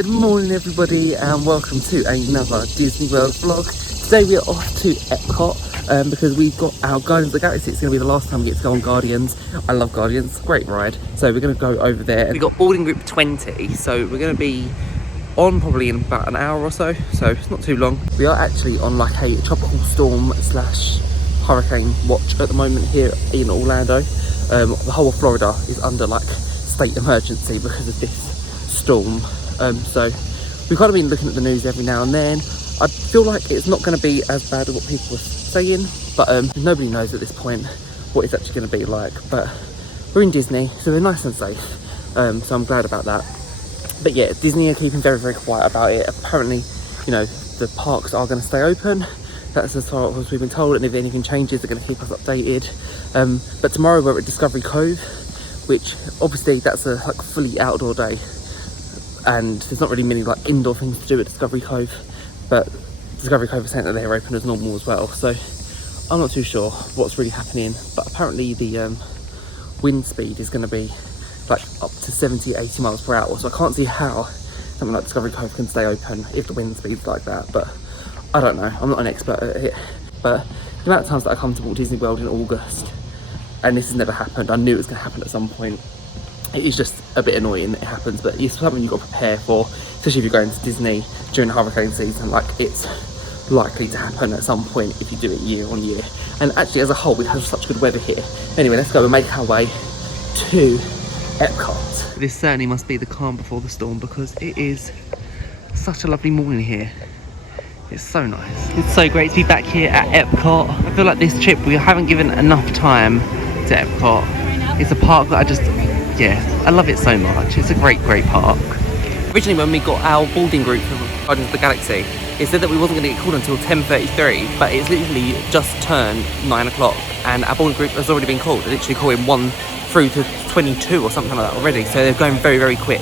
Good morning everybody and welcome to another Disney World vlog. Today we are off to Epcot because we've got our Guardians of the Galaxy. It's going to be the last time we get to go on Guardians. I love Guardians, great ride. So we're going to go over there. We got boarding group 20, so we're going to be on probably in about an hour or so it's not too long. We are actually on like a tropical storm slash hurricane watch at the moment here in Orlando. The whole of Florida is under like state emergency because of this storm. So we've kind of been looking at the news every now and then. I feel like it's not going to be as bad as what people are saying, but nobody knows at this point what it's actually going to be like. But we're in Disney, so we're nice and safe, so I'm glad about that. But yeah, Disney are keeping very, very quiet about it. Apparently, you know, the parks are going to stay open. That's as far as we've been told, and if anything changes, they're going to keep us updated. But tomorrow we're at Discovery Cove, which obviously that's a like fully outdoor day, and there's not really many like indoor things to do at Discovery Cove. But Discovery Cove is saying that they're open as normal as well, so I'm not too sure what's really happening. But apparently the wind speed is going to be like up to 70-80 miles per hour, so I can't see how something like Discovery Cove can stay open if the wind speed's like that. But I don't know, I'm not an expert at it, but the amount of times that I come to Walt Disney World in August and this has never happened, I knew it was going to happen at some point. It is just a bit annoying that it happens, but it's something you've got to prepare for, especially if you're going to Disney during the hurricane season. Like, it's likely to happen at some point if you do it year on year. And actually, as a whole, we have such good weather here. Anyway, let's go and make our way to Epcot. This certainly must be the calm before the storm, because it is such a lovely morning here. It's so nice. It's so great to be back here at Epcot. I feel like this trip we haven't given enough time to Epcot. It's a park that I love it so much. It's a great park. Originally when we got our boarding group for Guardians of the Galaxy, it said that we wasn't going to get called until 10:33, but it's literally just turned 9 o'clock and our boarding group has already been called. They're literally calling 1 through to 22 or something like that already, so they're going very, very quick.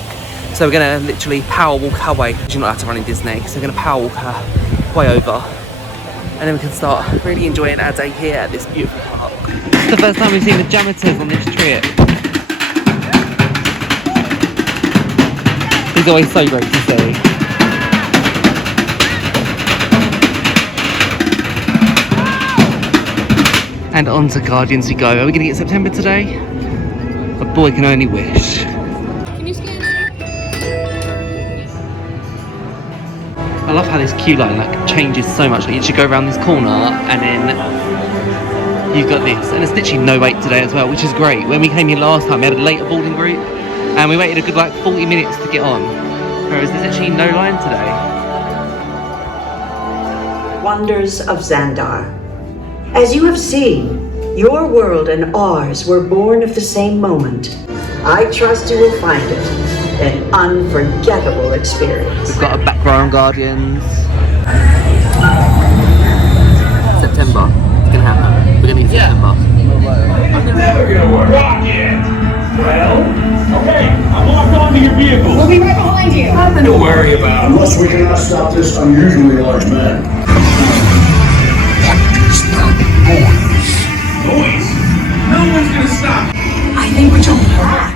So we're going to literally power walk our way, because you're not allowed to run in Disney, so we're going to power walk our way over, and then we can start really enjoying our day here at this beautiful park. It's the first time we've seen the jammitors on this trip. It's always so great to see. And on to Guardians we go. Are we going to get September today? A boy can only wish. Can you scan? I love how this queue line like changes so much. Like, you should go around this corner and then you've got this. And there's literally no wait today as well, which is great. When we came here last time, we had a later boarding group and we waited a good like 40 minutes to get on. Whereas there's actually no line today. Wonders of Xandar. As you have seen, your world and ours were born of the same moment. I trust you will find it an unforgettable experience. We've got a background Guardians. September. It's gonna happen. We're gonna get September. I'm never gonna work. Rocket! Well, okay, I'm locked onto your vehicle. We'll be right behind you. Nothing to worry about. Unless we cannot stop this unusually large man. What is that noise? Noise? No one's gonna stop. I think we're jumping back.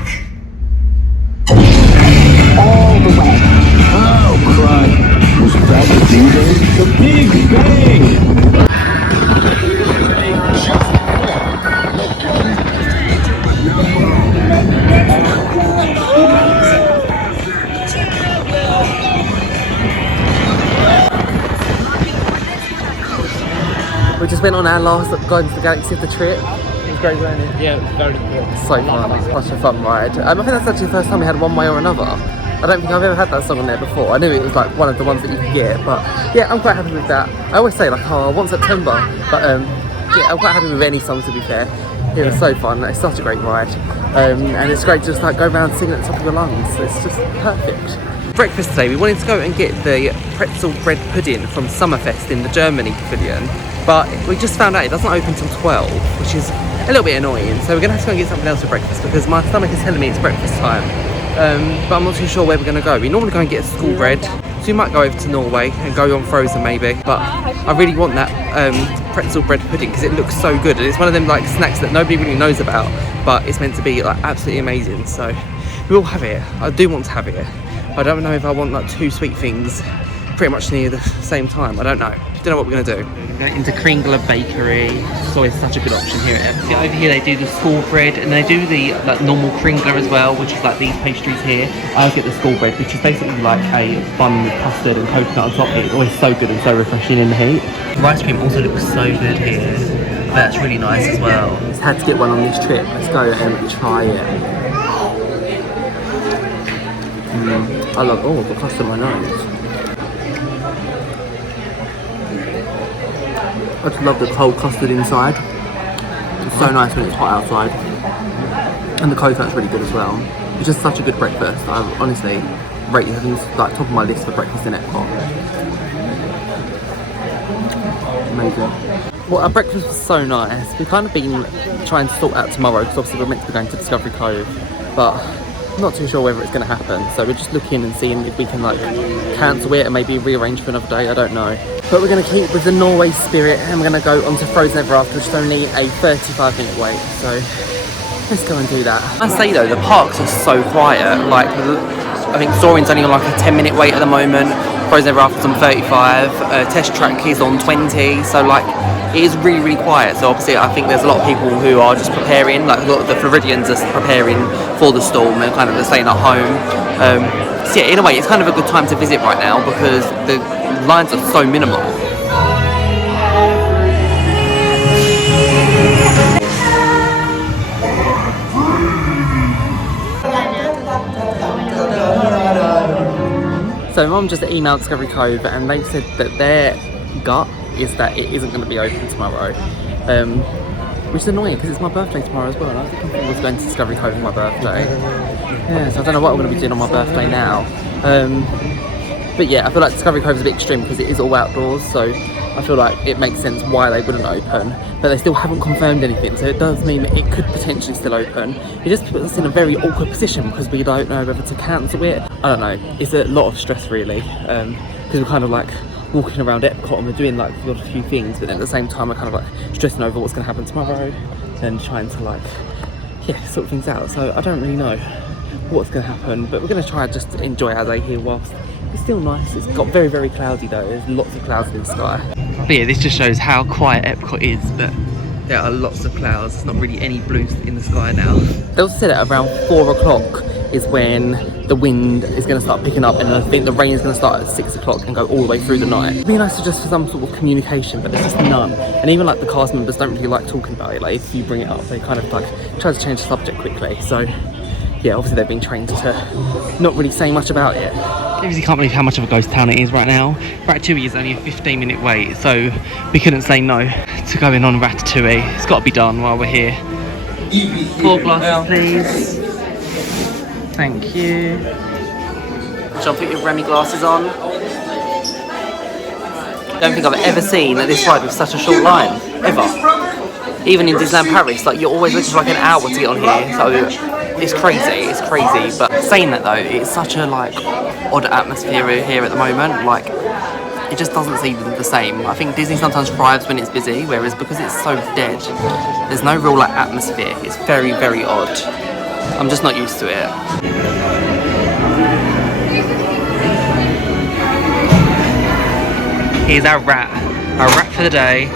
All the way. Oh, crud. Was that the D-Day? The Big Bang! We just went on our last Guardians of the Galaxy of the trip. It was great, wasn't it? Yeah, it was very good. So fun. It was such a fun ride. I think that's actually the first time we had One Way or Another. I don't think I've ever had that song on there before. I knew it was like one of the ones that you could get, but yeah, I'm quite happy with that. I always say like, oh, I want September, but yeah, I'm quite happy with any song, to be fair. It was so fun. It's such a great ride, and it's great to just like go around singing at the top of your lungs. It's just perfect. Breakfast today, we wanted to go and get the pretzel bread pudding from Summerfest in the Germany pavilion, but we just found out it doesn't open till 12, which is a little bit annoying. So we're gonna have to go and get something else for breakfast because my stomach is telling me it's breakfast time. But I'm not too sure where we're gonna go. We normally go and get school bread, so we might go over to Norway and go on Frozen maybe. But I really want that pretzel bread pudding because it looks so good, and it's one of them like snacks that nobody really knows about, but it's meant to be like absolutely amazing. So we will have it. I do want to have it. I don't know if I want like 2 sweet things pretty much near the same time. I don't know. Don't know what we're gonna do. We're going into Kringla Bakery. It's always such a good option here at Epcot. Over here they do the school bread and they do the like normal Kringla as well, which is like these pastries here. I always get the school bread, which is basically like a bun with custard and coconut on top. It's always so good and so refreshing in the heat. The ice cream also looks so good here. That's really nice as well. Just had to get one on this trip. Let's go and try it. I love, oh, I've got custard on my nose. I just love the cold custard inside. It's so nice when it's hot outside. And the coconut's really good as well. It's just such a good breakfast. I honestly rate it. I think it's like top of my list for breakfast in Epcot. Amazing. Well, our breakfast was so nice. We've kind of been trying to sort out tomorrow because obviously we're meant to be going to Discovery Cove, but I'm not too sure whether it's going to happen. So we're just looking and seeing if we can like cancel it and maybe rearrange for another day. I don't know. But we're going to keep with the Norway spirit and we're going to go on to Frozen Ever After, which is only a 35-minute wait. So let's go and do that. I say though, the parks are so quiet. Like, I think Soarin's only on like a 10-minute wait at the moment. Frozen Ever After's on 35. Test Track is on 20. So like, it is really, really quiet. So obviously I think there's a lot of people who are just preparing, like a lot of the Floridians are preparing for the storm and kind of staying at home. So yeah, in a way it's kind of a good time to visit right now because the lines are so minimal. So Mum just emailed Discovery Cove and they said that their gut is that it isn't going to be open tomorrow, which is annoying because it's my birthday tomorrow as well. I was looking forward to going to Discovery Cove for my birthday. Yeah, so I don't know what I'm going to be doing on my birthday now. But yeah, I feel like Discovery Cove is a bit extreme because it is all outdoors, so I feel like it makes sense why they wouldn't open, but they still haven't confirmed anything, so it does mean that it could potentially still open. It just puts us in a very awkward position because we don't know whether to cancel it. I don't know, it's a lot of stress really, because we're kind of like walking around Epcot and we're doing like a few things, but then at the same time we're kind of like stressing over what's going to happen tomorrow and trying to like, yeah, sort things out. So I don't really know what's going to happen, but we're going to try just to enjoy our day here whilst it's still nice. It's got very, very cloudy though. There's lots of clouds in the sky. But yeah, this just shows how quiet Epcot is, that there are lots of clouds. There's not really any blue in the sky now. They also said at around 4 o'clock is when the wind is going to start picking up, and I think the rain is going to start at 6 o'clock and go all the way through the night. It'd be nice to just for some sort of communication, but there's just none. And even like the cast members don't really like talking about it. Like if you bring it up, they kind of like try to change the subject quickly. So yeah, obviously they've been trained to not really say much about it. I obviously can't believe how much of a ghost town it is right now. Ratatouille is only a 15-minute wait, so we couldn't say no to going on Ratatouille. It's got to be done while we're here. 4 glasses, please. Thank you. Shall I put your Remy glasses on? I don't think I've ever seen this ride with such a short line, ever. Even in Disneyland Paris, like you're always looking for like an hour to get on here, so it's crazy, but saying that though, it's such a like odd atmosphere here at the moment, like it just doesn't seem the same. I think Disney sometimes thrives when it's busy, whereas because it's so dead, there's no real like atmosphere. It's very, very odd. I'm just not used to it. Here's our rat for the day.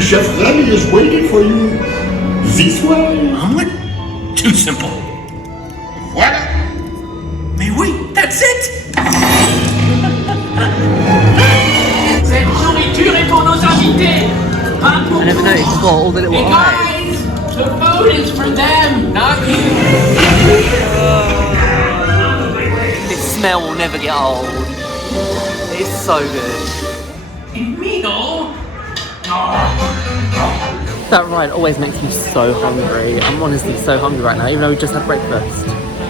Chef Remy is waiting for you. This way. What? Too simple. Voilà. Mais oui, that's it. Cette nourriture est pour nos invités. I never noticed before all the little eyes. Guys, the food is for them, not you. This smell will never get old. It's so good. Meal. That ride always makes me so hungry. I'm honestly so hungry right now, even though we just had breakfast.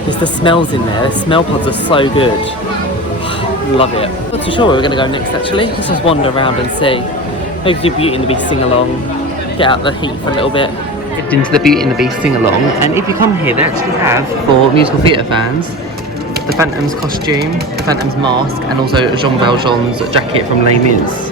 It's the smells in there. The smell pods are so good. Love it. Not too sure where we're going to go next actually. Let's just wander around and see. Maybe do Beauty and the Beast sing-along. Get out the heat for a little bit. Get into the Beauty and the Beast sing-along. And if you come here, they actually have, for musical theatre fans, the Phantom's costume, the Phantom's mask, and also Jean Valjean's jacket from Les Mis.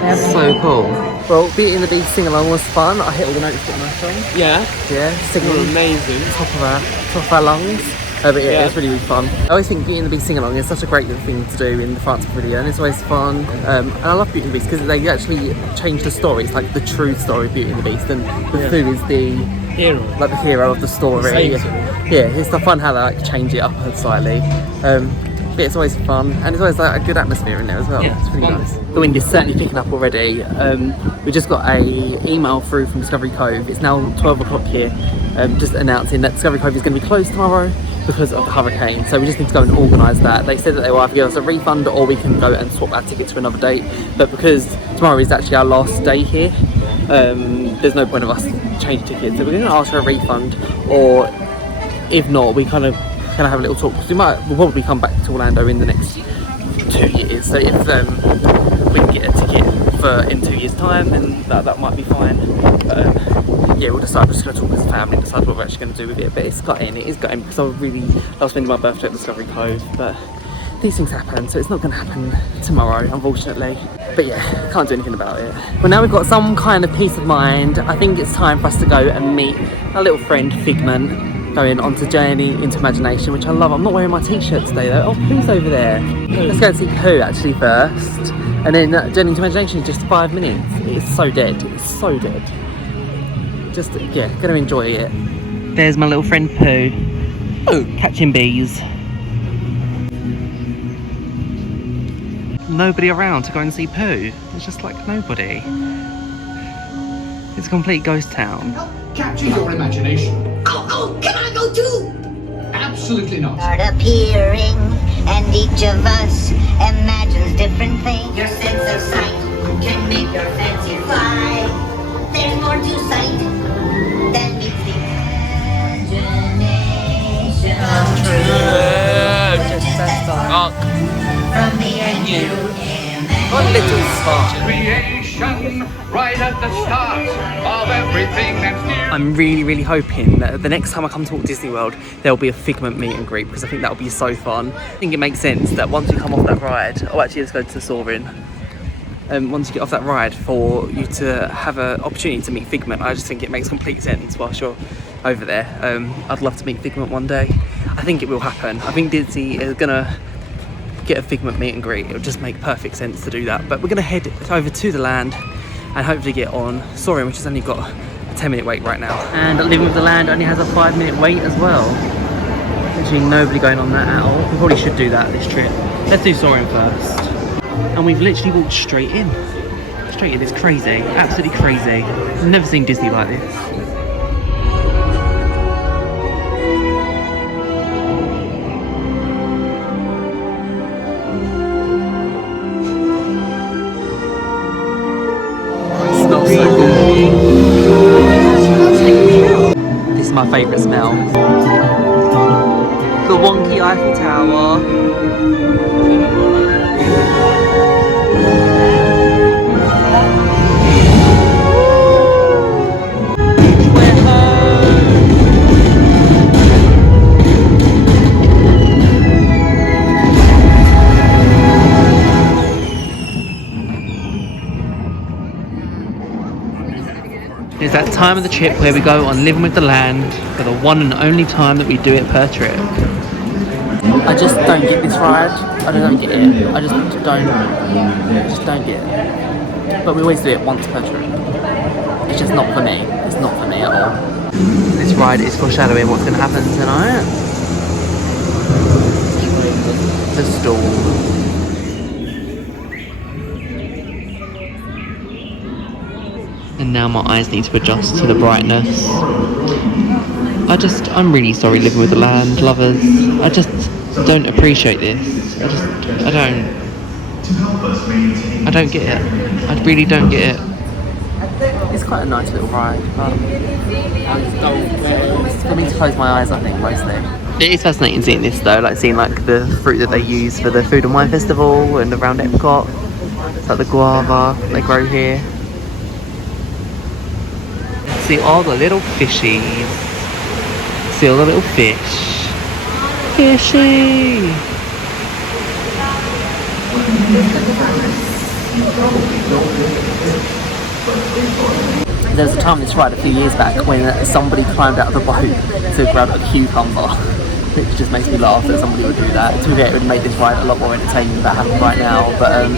That's so cool. Well, Beauty and the Beast sing-along was fun. I hit all the notes pretty much on. Yeah. Yeah, singing Amazing. top of our lungs. But yeah, it's really, really fun. I always think Beauty and the Beast sing-along is such a great little thing to do in the France Pavilion. It's always fun. And I love Beauty and the Beast because they actually change the story. It's like the true story of Beauty and the Beast, and the Pooh is the hero. Like the hero of the story. Yeah, it's the fun how they like change it up slightly. But it's always fun, and it's always like a good atmosphere in there as well. Yeah, it's really nice. The wind is certainly picking up already. We just got a email through from Discovery Cove. It's now 12 o'clock here, just announcing that Discovery Cove is going to be closed tomorrow because of the hurricane. So we just need to go and organise that. They said that they will either give us a refund or we can go and swap our tickets to another date. But because tomorrow is actually our last day here, there's no point of us changing tickets. So we're going to ask for a refund, or if not, we kind of gonna have a little talk because we'll probably come back to Orlando in the next 2 years. So if we can get a ticket for in 2 years' time, then that might be fine. But yeah, we'll decide. We're just gonna talk as a family and decide what we're actually gonna do with it. But it's gutting. It is gutting because I really love spending my birthday at Discovery Cove. But these things happen, so it's not gonna happen tomorrow, unfortunately. But yeah, can't do anything about it. Well, now we've got some kind of peace of mind. I think it's time for us to go and meet our little friend Figment, going on to Journey into Imagination, which I love. I'm not wearing my t-shirt today though. Oh, Pooh's over there. Let's go and see Pooh actually first. And then Journey into Imagination is just 5 minutes. It's so dead. It's so dead. Just, yeah, gonna enjoy it. There's my little friend Pooh. Oh, catching bees. Nobody around to go and see Pooh. There's just like nobody. It's a complete ghost town. Capture your imagination. Oh, can I go too? Absolutely not. Start appearing, and each of us imagines different things. Your sense of sight can make your fancy fly. There's more to sight than meets the imagination. From me and you. One little spark. Creation, right at the start of everything that's new. I'm really, really hoping that the next time I come to Walt Disney World, there'll be a Figment meet and greet because I think that'll be so fun. I think it makes sense that once you come off that ride, oh actually let's go to Soarin'. Once you get off that ride, for you to have an opportunity to meet Figment, I just think it makes complete sense whilst you're over there. I'd love to meet Figment one day. I think it will happen. I think Disney is gonna get a Figment meet and greet. It'll just make perfect sense to do that. But we're gonna head over to the land and hopefully get on Soarin', which has only got a 10-minute wait right now. And Living with the Land only has a 5-minute wait as well. Actually nobody going on that at all. We probably should do that this trip. Let's do Soarin' first. And we've literally walked straight in. Straight in, it's crazy, absolutely crazy. I've never seen Disney like this. This is my favourite smell. The wonky Eiffel Tower. We're home. It's that time of the trip where we go on Living with the Land for the one and only time that we do it per trip. I just don't get this ride. I don't get it. I just don't get it. But we always do it once per trip. It's just not for me. It's not for me at all. This ride is foreshadowing what's going to happen tonight. The storm. And now my eyes need to adjust to the brightness. I'm really sorry, Living with the Land lovers. I just don't appreciate this. I don't get it. I really don't get it. It's quite a nice little ride, but it's for me to close my eyes, I think, mostly. It is fascinating seeing this though, like seeing like the fruit that they use for the Food and Wine Festival and around Epcot. It's like the guava they grow here. See all the little fishies. See all the little fish. Fishy! There was a time on this ride a few years back when somebody climbed out of a boat to grab a cucumber. It just makes me laugh that somebody would do that. To be fair, it would make this ride a lot more entertaining than that happened right now. But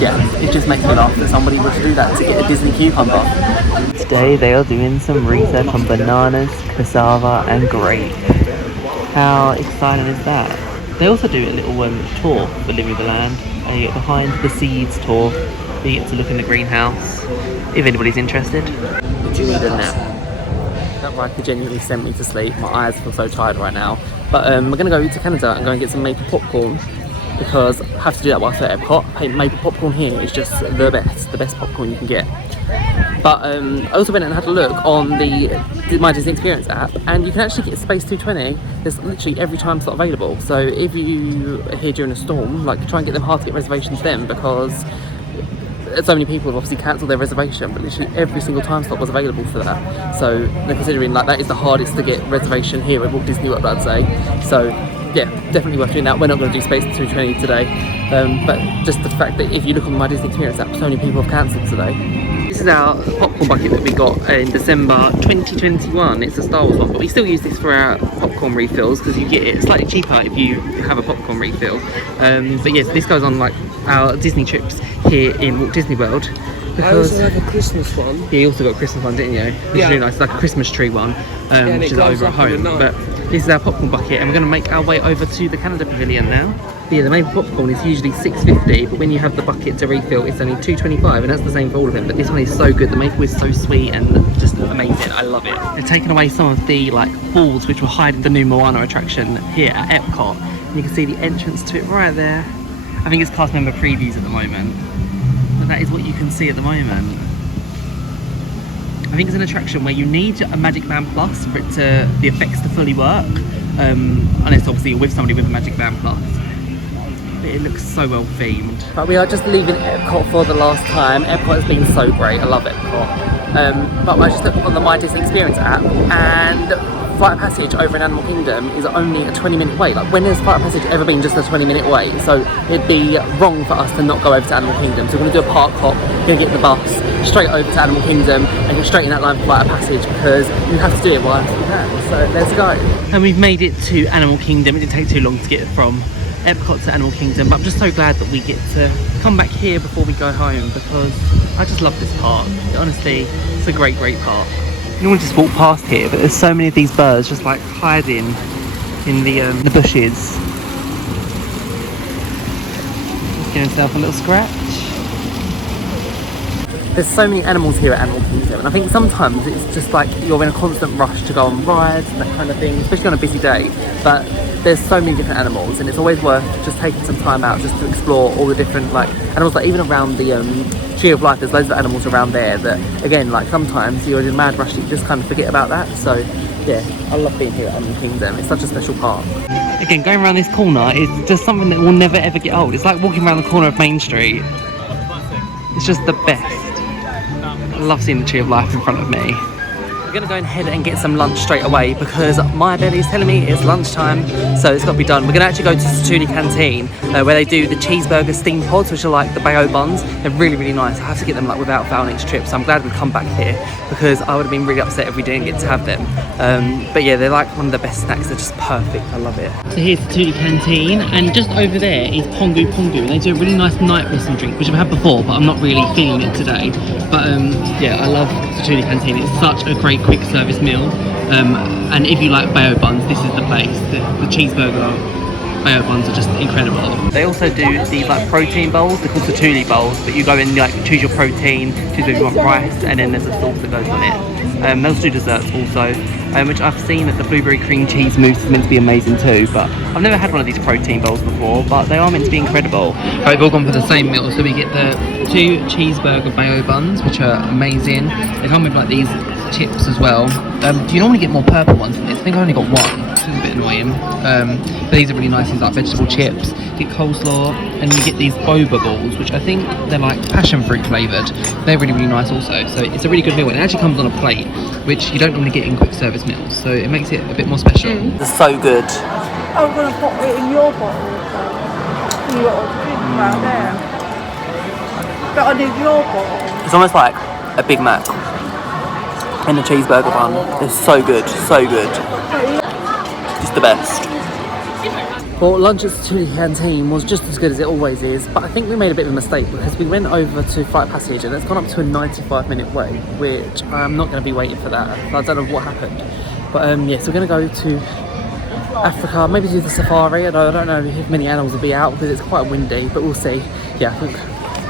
yeah, it just makes me laugh that somebody would do that to get a Disney cucumber. Today they are doing some research on bananas, cassava and grape. How exciting is that? They also do a little tour for Living the Land, a behind the seeds tour. You get to look in the greenhouse, if anybody's interested. Did you need a nap? That ride could genuinely send me to sleep. My eyes feel so tired right now. But we're going to go to Canada and go and get some maple popcorn, because I have to do that whilst at Epcot. Hey, maple popcorn here is just the best popcorn you can get. But I also went and had a look on the My Disney Experience app, and you can actually get Space 220. There's literally every time slot available. So if you are here during a storm, like, try and get them hard to get reservations then, because so many people have obviously cancelled their reservation, but literally every single time slot was available for that. So they're considering like that is the hardest to get reservation here at Walt Disney World, I'd say. So yeah, definitely worth doing that. We're not going to do Space 220 today, but just the fact that if you look on the My Disney Experience app, so many people have cancelled today. This is our popcorn bucket that we got in December 2021. It's a Star Wars one, but we still use this for our popcorn refills because you get it slightly cheaper if you have a popcorn refill. But yes, this goes on like our Disney trips here in Walt Disney World. I also have a Christmas one. Yeah, you also got a Christmas one, didn't you? Which is really nice. It's like a Christmas tree one, which is over at home. But this is our popcorn bucket, and we're going to make our way over to the Canada Pavilion now. But yeah, the maple popcorn is usually $6.50, but when you have the bucket to refill, it's only $2.25, and that's the same for all of them. But this one is so good. The maple is so sweet and just amazing. I love it. They're taking away some of the like balls which were hiding the new Moana attraction here at Epcot. And you can see the entrance to it right there. I think it's cast member previews at the moment. But that is what you can see at the moment. I think it's an attraction where you need a Magic Band Plus for it to the effects to fully work, unless obviously you're with somebody with a Magic Band Plus. But it looks so well themed. But we are just leaving Epcot for the last time. Epcot has been so great. I love Epcot. But I just looked on the My Disney Experience app, and Flight of Passage over in Animal Kingdom is only a 20-minute wait. Like, when has Flight of Passage ever been just a 20-minute wait? So it'd be wrong for us to not go over to Animal Kingdom. So we're going to do a park hop, going to get the bus straight over to Animal Kingdom and get straight in that line for Flight of Passage, because you have to do it while you can. So let's go. And we've made it to Animal Kingdom. It didn't take too long to get from Epcot to Animal Kingdom, but I'm just so glad that we get to come back here before we go home, because I just love this park. Honestly, it's a great park. You normally just walk past here, but there's so many of these birds just like hiding in the bushes. Just give himself a little scratch. There's so many animals here at Animal Kingdom, and I think sometimes it's just like you're in a constant rush to go on rides and that kind of thing, especially on a busy day. But there's so many different animals, and it's always worth just taking some time out just to explore all the different like animals. Like even around the Tree of Life, there's loads of animals around there that, again, like sometimes you're in a mad rush, you just kind of forget about that. So yeah, I love being here at Animal Kingdom. It's such a special park. Again, going around this corner is just something that will never ever get old. It's like walking around the corner of Main Street. It's just the best. I love seeing the Tree of Life in front of me. We're going to go ahead and get some lunch straight away, because my belly is telling me it's lunchtime, so it's got to be done. We're going to actually go to Satuli Canteen, where they do the cheeseburger steam pods, which are like the bao buns. They're really nice. I have to get them like without fail next trip, so I'm glad we've come back here, because I would have been really upset if we didn't get to have them. But yeah, they're like one of the best snacks. They're just perfect. I love it. So here's Satuli Canteen, and just over there is Pongu Pongu. They do a really nice night blossom drink, which I've had before, but I'm not really feeling it today. But yeah, I love Satuli Canteen. It's such a great quick service meal, and if you like bao buns, this is the place. The cheeseburger bao buns are just incredible. They also do these like protein bowls. They're called Satuli bowls, but you go in like choose your protein, choose if you want rice, and then there's a sauce that goes on it. They also do desserts also, which I've seen that the blueberry cream cheese mousse is meant to be amazing too, but I've never had one of these protein bowls before, but they are meant to be incredible. Right, we've all gone for the same meal, so we get the 2 cheeseburger bao buns, which are amazing. They come with like these chips as well. Do you normally get more purple ones than this? I think I only got one, which is a bit annoying. But these are really nice. These like vegetable chips. You get coleslaw, and you get these boba balls, which I think they're like passion fruit flavoured. They're really nice also. So it's a really good meal, and it actually comes on a plate, which you don't normally get in quick service meals. So it makes it a bit more special. It's so good. I'm going to pop it in your bottle. You got a drink right there. It's almost like a Big Mac and a cheeseburger bun. It's so good, so good. It's the best. Well, lunch at Satuli Canteen was just as good as it always is, but I think we made a bit of a mistake because we went over to Flight Passage and it's gone up to a 95-minute wait, which I'm not going to be waiting for that. I don't know what happened. But yeah, so we're going to go to Africa, maybe do the safari. I don't know if many animals will be out because it's quite windy, but we'll see. Yeah, I think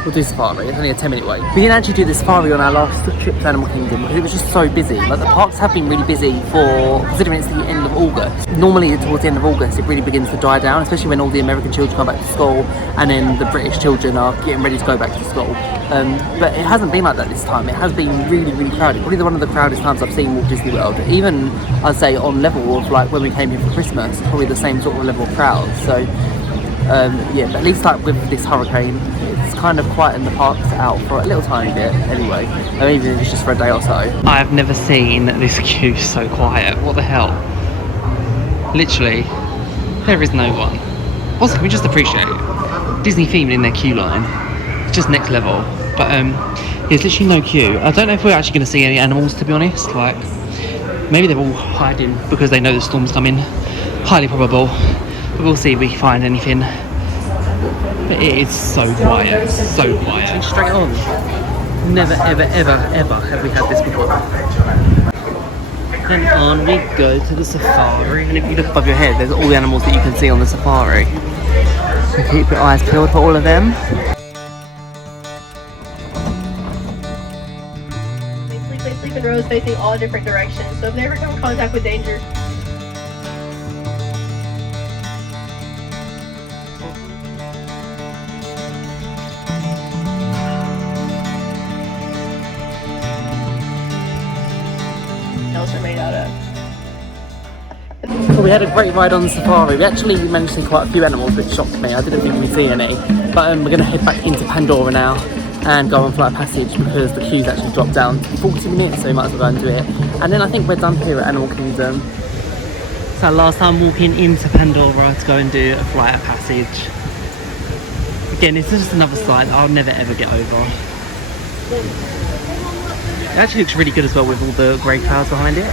we'll do safari. It's only a 10-minute wait. We didn't actually do the safari on our last trip to Animal Kingdom because it was just so busy. Like, the parks have been really busy considering it's the end of August. Normally towards the end of August it really begins to die down, especially when all the American children come back to school and then the British children are getting ready to go back to school. But it hasn't been like that this time. It has been really, really crowded. Probably one of the crowdedest times I've seen Walt Disney World. Even, I'd say, on level of like when we came here for Christmas, probably the same sort of level of crowd. So yeah, but at least like with this hurricane, it's kind of quieten the parks out for a little tiny bit anyway, even if it's just for a day or so. I've never seen this queue so quiet. What the hell? Literally, there is no one. Also, can we just appreciate it? Disney themed in their queue line. It's just next level. But there's literally no queue. I don't know if we're actually going to see any animals, to be honest. Like, maybe they're all hiding because they know the storm's coming. Highly probable. But we'll see if we can find anything. But it is so quiet, so quiet. Straight on. Never, ever, ever, ever have we had this before. Then on we go to the safari, and if you look above your head, there's all the animals that you can see on the safari. So keep your eyes peeled for all of them. They sleep in rows facing all different directions, so if they ever come in contact with danger, are made out of. So we had a great ride on the safari. We actually managed to see quite a few animals, which shocked me. I didn't think we'd see any. But we're going to head back into Pandora now and go on Flight Passage because the queue's actually dropped down to 40 minutes, so we might as well go and do it. And then I think we're done here at Animal Kingdom. It's our last time walking into Pandora to go and do a Flight Passage. Again, this is just another slide I'll never ever get over. It actually looks really good as well with all the grey clouds behind it.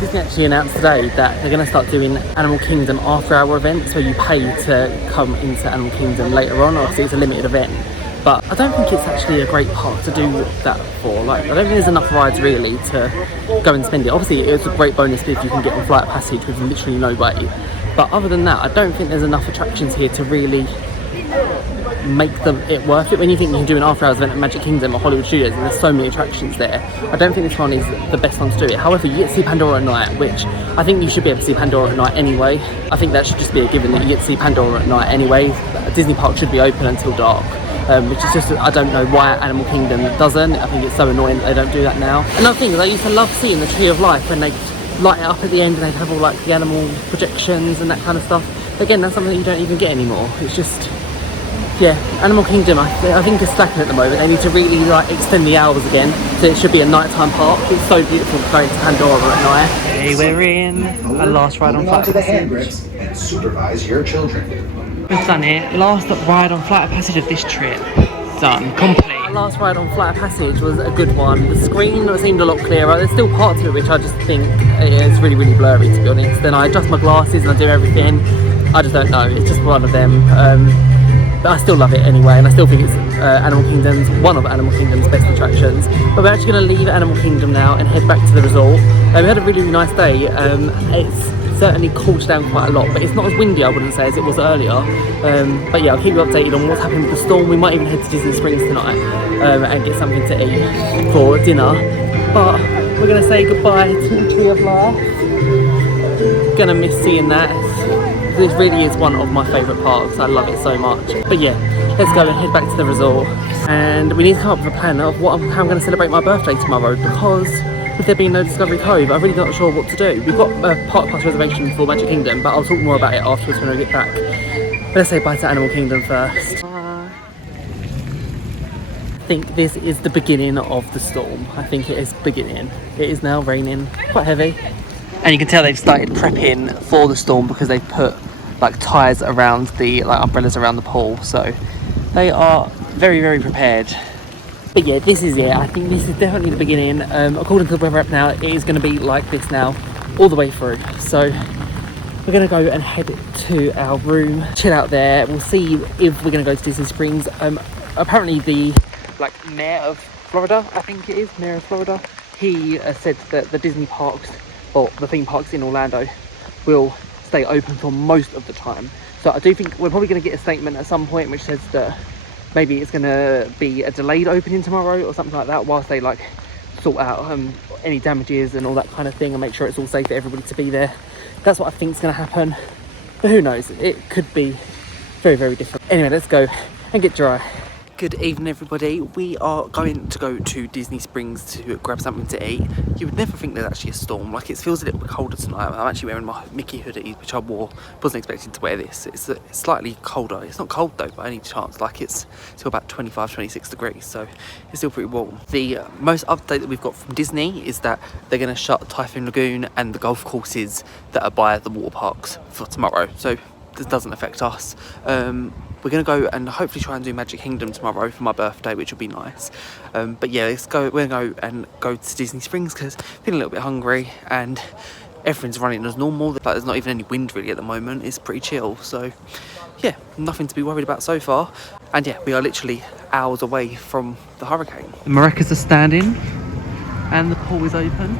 Disney actually announced today that they're going to start doing Animal Kingdom after hour events where you pay to come into Animal Kingdom later on. Obviously it's a limited event, but I don't think it's actually a great park to do that for. Like, I don't think there's enough rides really to go and spend it. Obviously it's a great bonus if you can get on Flight Passage with literally no wait, but other than that I don't think there's enough attractions here to really make it worth it. When you think you can do an after hours event at Magic Kingdom or Hollywood Studios and there's so many attractions there, I don't think this one is the best one to do it. However, you get to see Pandora at night, which I think you should be able to see Pandora at night anyway. I think that should just be a given that you get to see Pandora at night anyway. Disney Park should be open until dark, which is just, I don't know why Animal Kingdom doesn't. I think it's so annoying that they don't do that now. Another thing is I used to love seeing the Tree of Life when they light it up at the end and they have all like the animal projections and that kind of stuff. Again, that's something that you don't even get anymore. It's just, yeah, Animal Kingdom, I think is slacking at the moment. They need to really like extend the hours again, so it should be a nighttime park. It's so beautiful going to Pandora at night. Hey, we're in our last ride on Flight Passage. And supervise your children. We've done it. Last ride on Flight Passage of this trip. Done. Complete. Our last ride on Flight Passage was a good one. The screen seemed a lot clearer. There's still parts of it which I just think is really, really blurry, to be honest. Then I adjust my glasses and I do everything. I just don't know. It's just one of them. But I still love it anyway, and I still think it's one of Animal Kingdom's best attractions. But we're actually going to leave Animal Kingdom now and head back to the resort. We had a really, really nice day. It's certainly cooled down quite a lot, but it's not as windy, I wouldn't say, as it was earlier. But yeah, I'll keep you updated on what's happening with the storm. We might even head to Disney Springs tonight and get something to eat for dinner. But we're going to say goodbye to the Tree of Life. Gonna miss seeing that. This really is one of my favourite parks. I love it so much. But yeah, let's go and head back to the resort. And we need to come up with a plan of how I'm going to celebrate my birthday tomorrow, because with there being no Discovery Cove, I'm really not sure what to do. We've got a park pass reservation for Magic Kingdom, but I'll talk more about it afterwards when I get back. But let's say bye to Animal Kingdom first. I think this is the beginning of the storm. I think it is beginning. It is now raining, quite heavy. And you can tell they've started prepping for the storm because they've put like ties around the umbrellas around the pool, so they are very, very prepared. But yeah, this is it. I think this is definitely the beginning. According to the weather app now, it is going to be like this now all the way through. So we're going to go and head to our room, chill out there. We'll see if we're going to go to Disney Springs. Apparently the mayor of Florida, I think it is, mayor of Florida, he said that the Disney parks, or the theme parks in Orlando, will stay open for most of the time. So I do think we're probably going to get a statement at some point which says that maybe it's going to be a delayed opening tomorrow or something like that, whilst they sort out any damages and all that kind of thing and make sure it's all safe for everybody to be there. That's what I think is going to happen, but who knows, it could be very, very different. Anyway, let's go and get dry. Good evening, everybody. We are going to go to Disney Springs to grab something to eat. You would never think there's actually a storm. It feels a little bit colder tonight. I'm actually wearing my Mickey hoodie, which I wore. Wasn't expecting to wear this. It's slightly colder. It's not cold though by any chance. It's still about 25, 26 degrees, so it's still pretty warm. The most update that we've got from Disney is that they're going to shut Typhoon Lagoon and the golf courses that are by the water parks for tomorrow. So this doesn't affect us. We're going to go and hopefully try and do Magic Kingdom tomorrow for my birthday, which will be nice. But yeah, we're going to go to Disney Springs because I'm feeling a little bit hungry and everything's running as normal. There's not even any wind really at the moment. It's pretty chill. So yeah, nothing to be worried about so far. And yeah, we are literally hours away from the hurricane. The maracas are standing and the pool is open.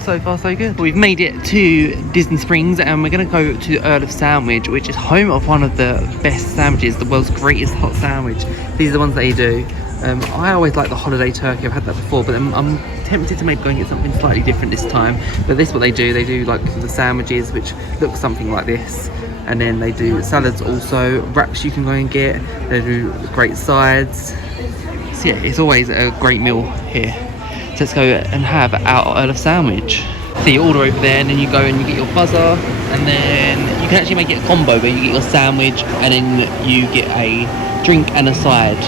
So far so good. We've made it to Disney Springs and we're going to go to the Earl of Sandwich, which is home of one of the best sandwiches, the world's greatest hot sandwich. These are the ones they do. I always like the holiday turkey, I've had that before, but I'm tempted to maybe go and get something slightly different this time. But this is what they do the sandwiches, which look something like this, and then they do salads also, wraps you can go and get, they do great sides. So yeah, it's always a great meal here. So let's go and have our Earl of Sandwich. So you order over there and then you go and you get your buzzer, and then you can actually make it a combo where you get your sandwich and then you get a drink and a side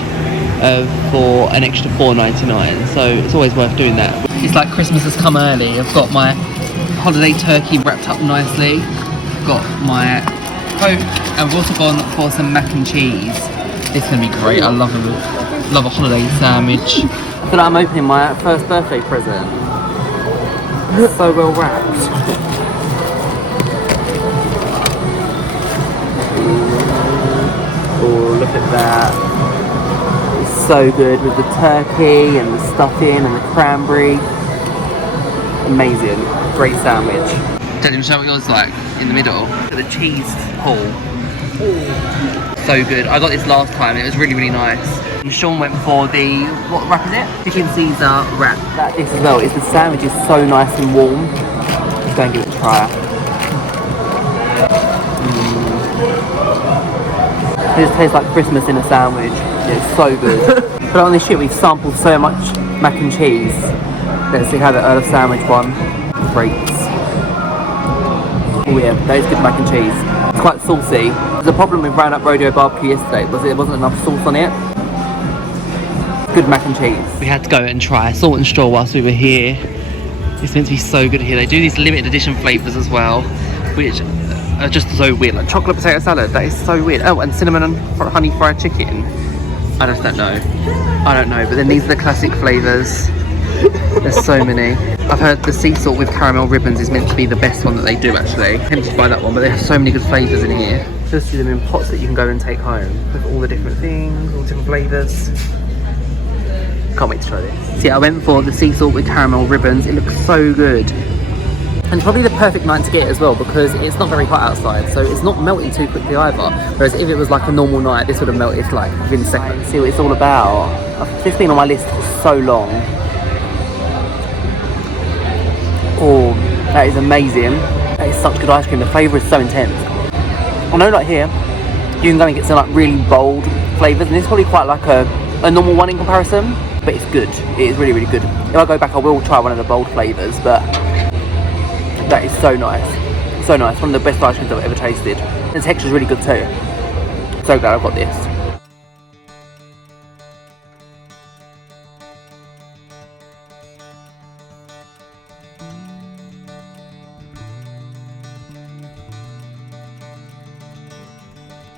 for an extra $4.99. So it's always worth doing that. It's like Christmas has come early. I've got my holiday turkey wrapped up nicely. I've got my Coke, and we've also gone for some mac and cheese. It's going to be great. I love a holiday sandwich. I feel like I'm opening my first birthday present. So well wrapped. Oh, look at that. It's so good with the turkey and the stuffing and the cranberry. Amazing. Great sandwich. Tell him, show what yours like in the middle. Look at the cheese hall. So good. I got this last time. It was really, really nice. And Sean went for the, what wrap is it? Chicken Caesar wrap. This as well, the sandwich is so nice and warm. Let's go and give it a try. It just tastes like Christmas in a sandwich. It's so good. But on this shit, we've sampled so much mac and cheese. Let's see how the Earl of Sandwich one rates. Oh yeah, that is good mac and cheese. It's quite saucy. The problem with Roundup Rodeo Barbecue yesterday was there wasn't enough sauce on it. Good mac and cheese. We had to go and try Salt and Straw whilst we were here. It's meant to be so good here. They do these limited edition flavours as well, which are just so weird. Like chocolate potato salad, that is so weird. Oh, and cinnamon and honey fried chicken. I just don't know. I don't know. But then these are the classic flavours. There's so many. I've heard the sea salt with caramel ribbons is meant to be the best one that they do actually. I'm tempted to buy that one, but they have so many good flavours in here. Just see them in pots that you can go and take home with all the different things, all different flavours. Can't wait to try this. See, I went for the sea salt with caramel ribbons. It looks so good. And probably the perfect night to get it as well because it's not very hot outside, so it's not melting too quickly either. Whereas if it was like a normal night, this would have melted like within seconds. See what it's all about. It's been on my list for so long. Oh, that is amazing. That is such good ice cream. The flavour is so intense. I know like here, you can go and get some like really bold flavours, and this is probably quite like a normal one in comparison, but it's good. It is really, really good. If I go back, I will try one of the bold flavours, but that is so nice. So nice. One of the best ice creams I've ever tasted. And the texture is really good too. So glad I've got this.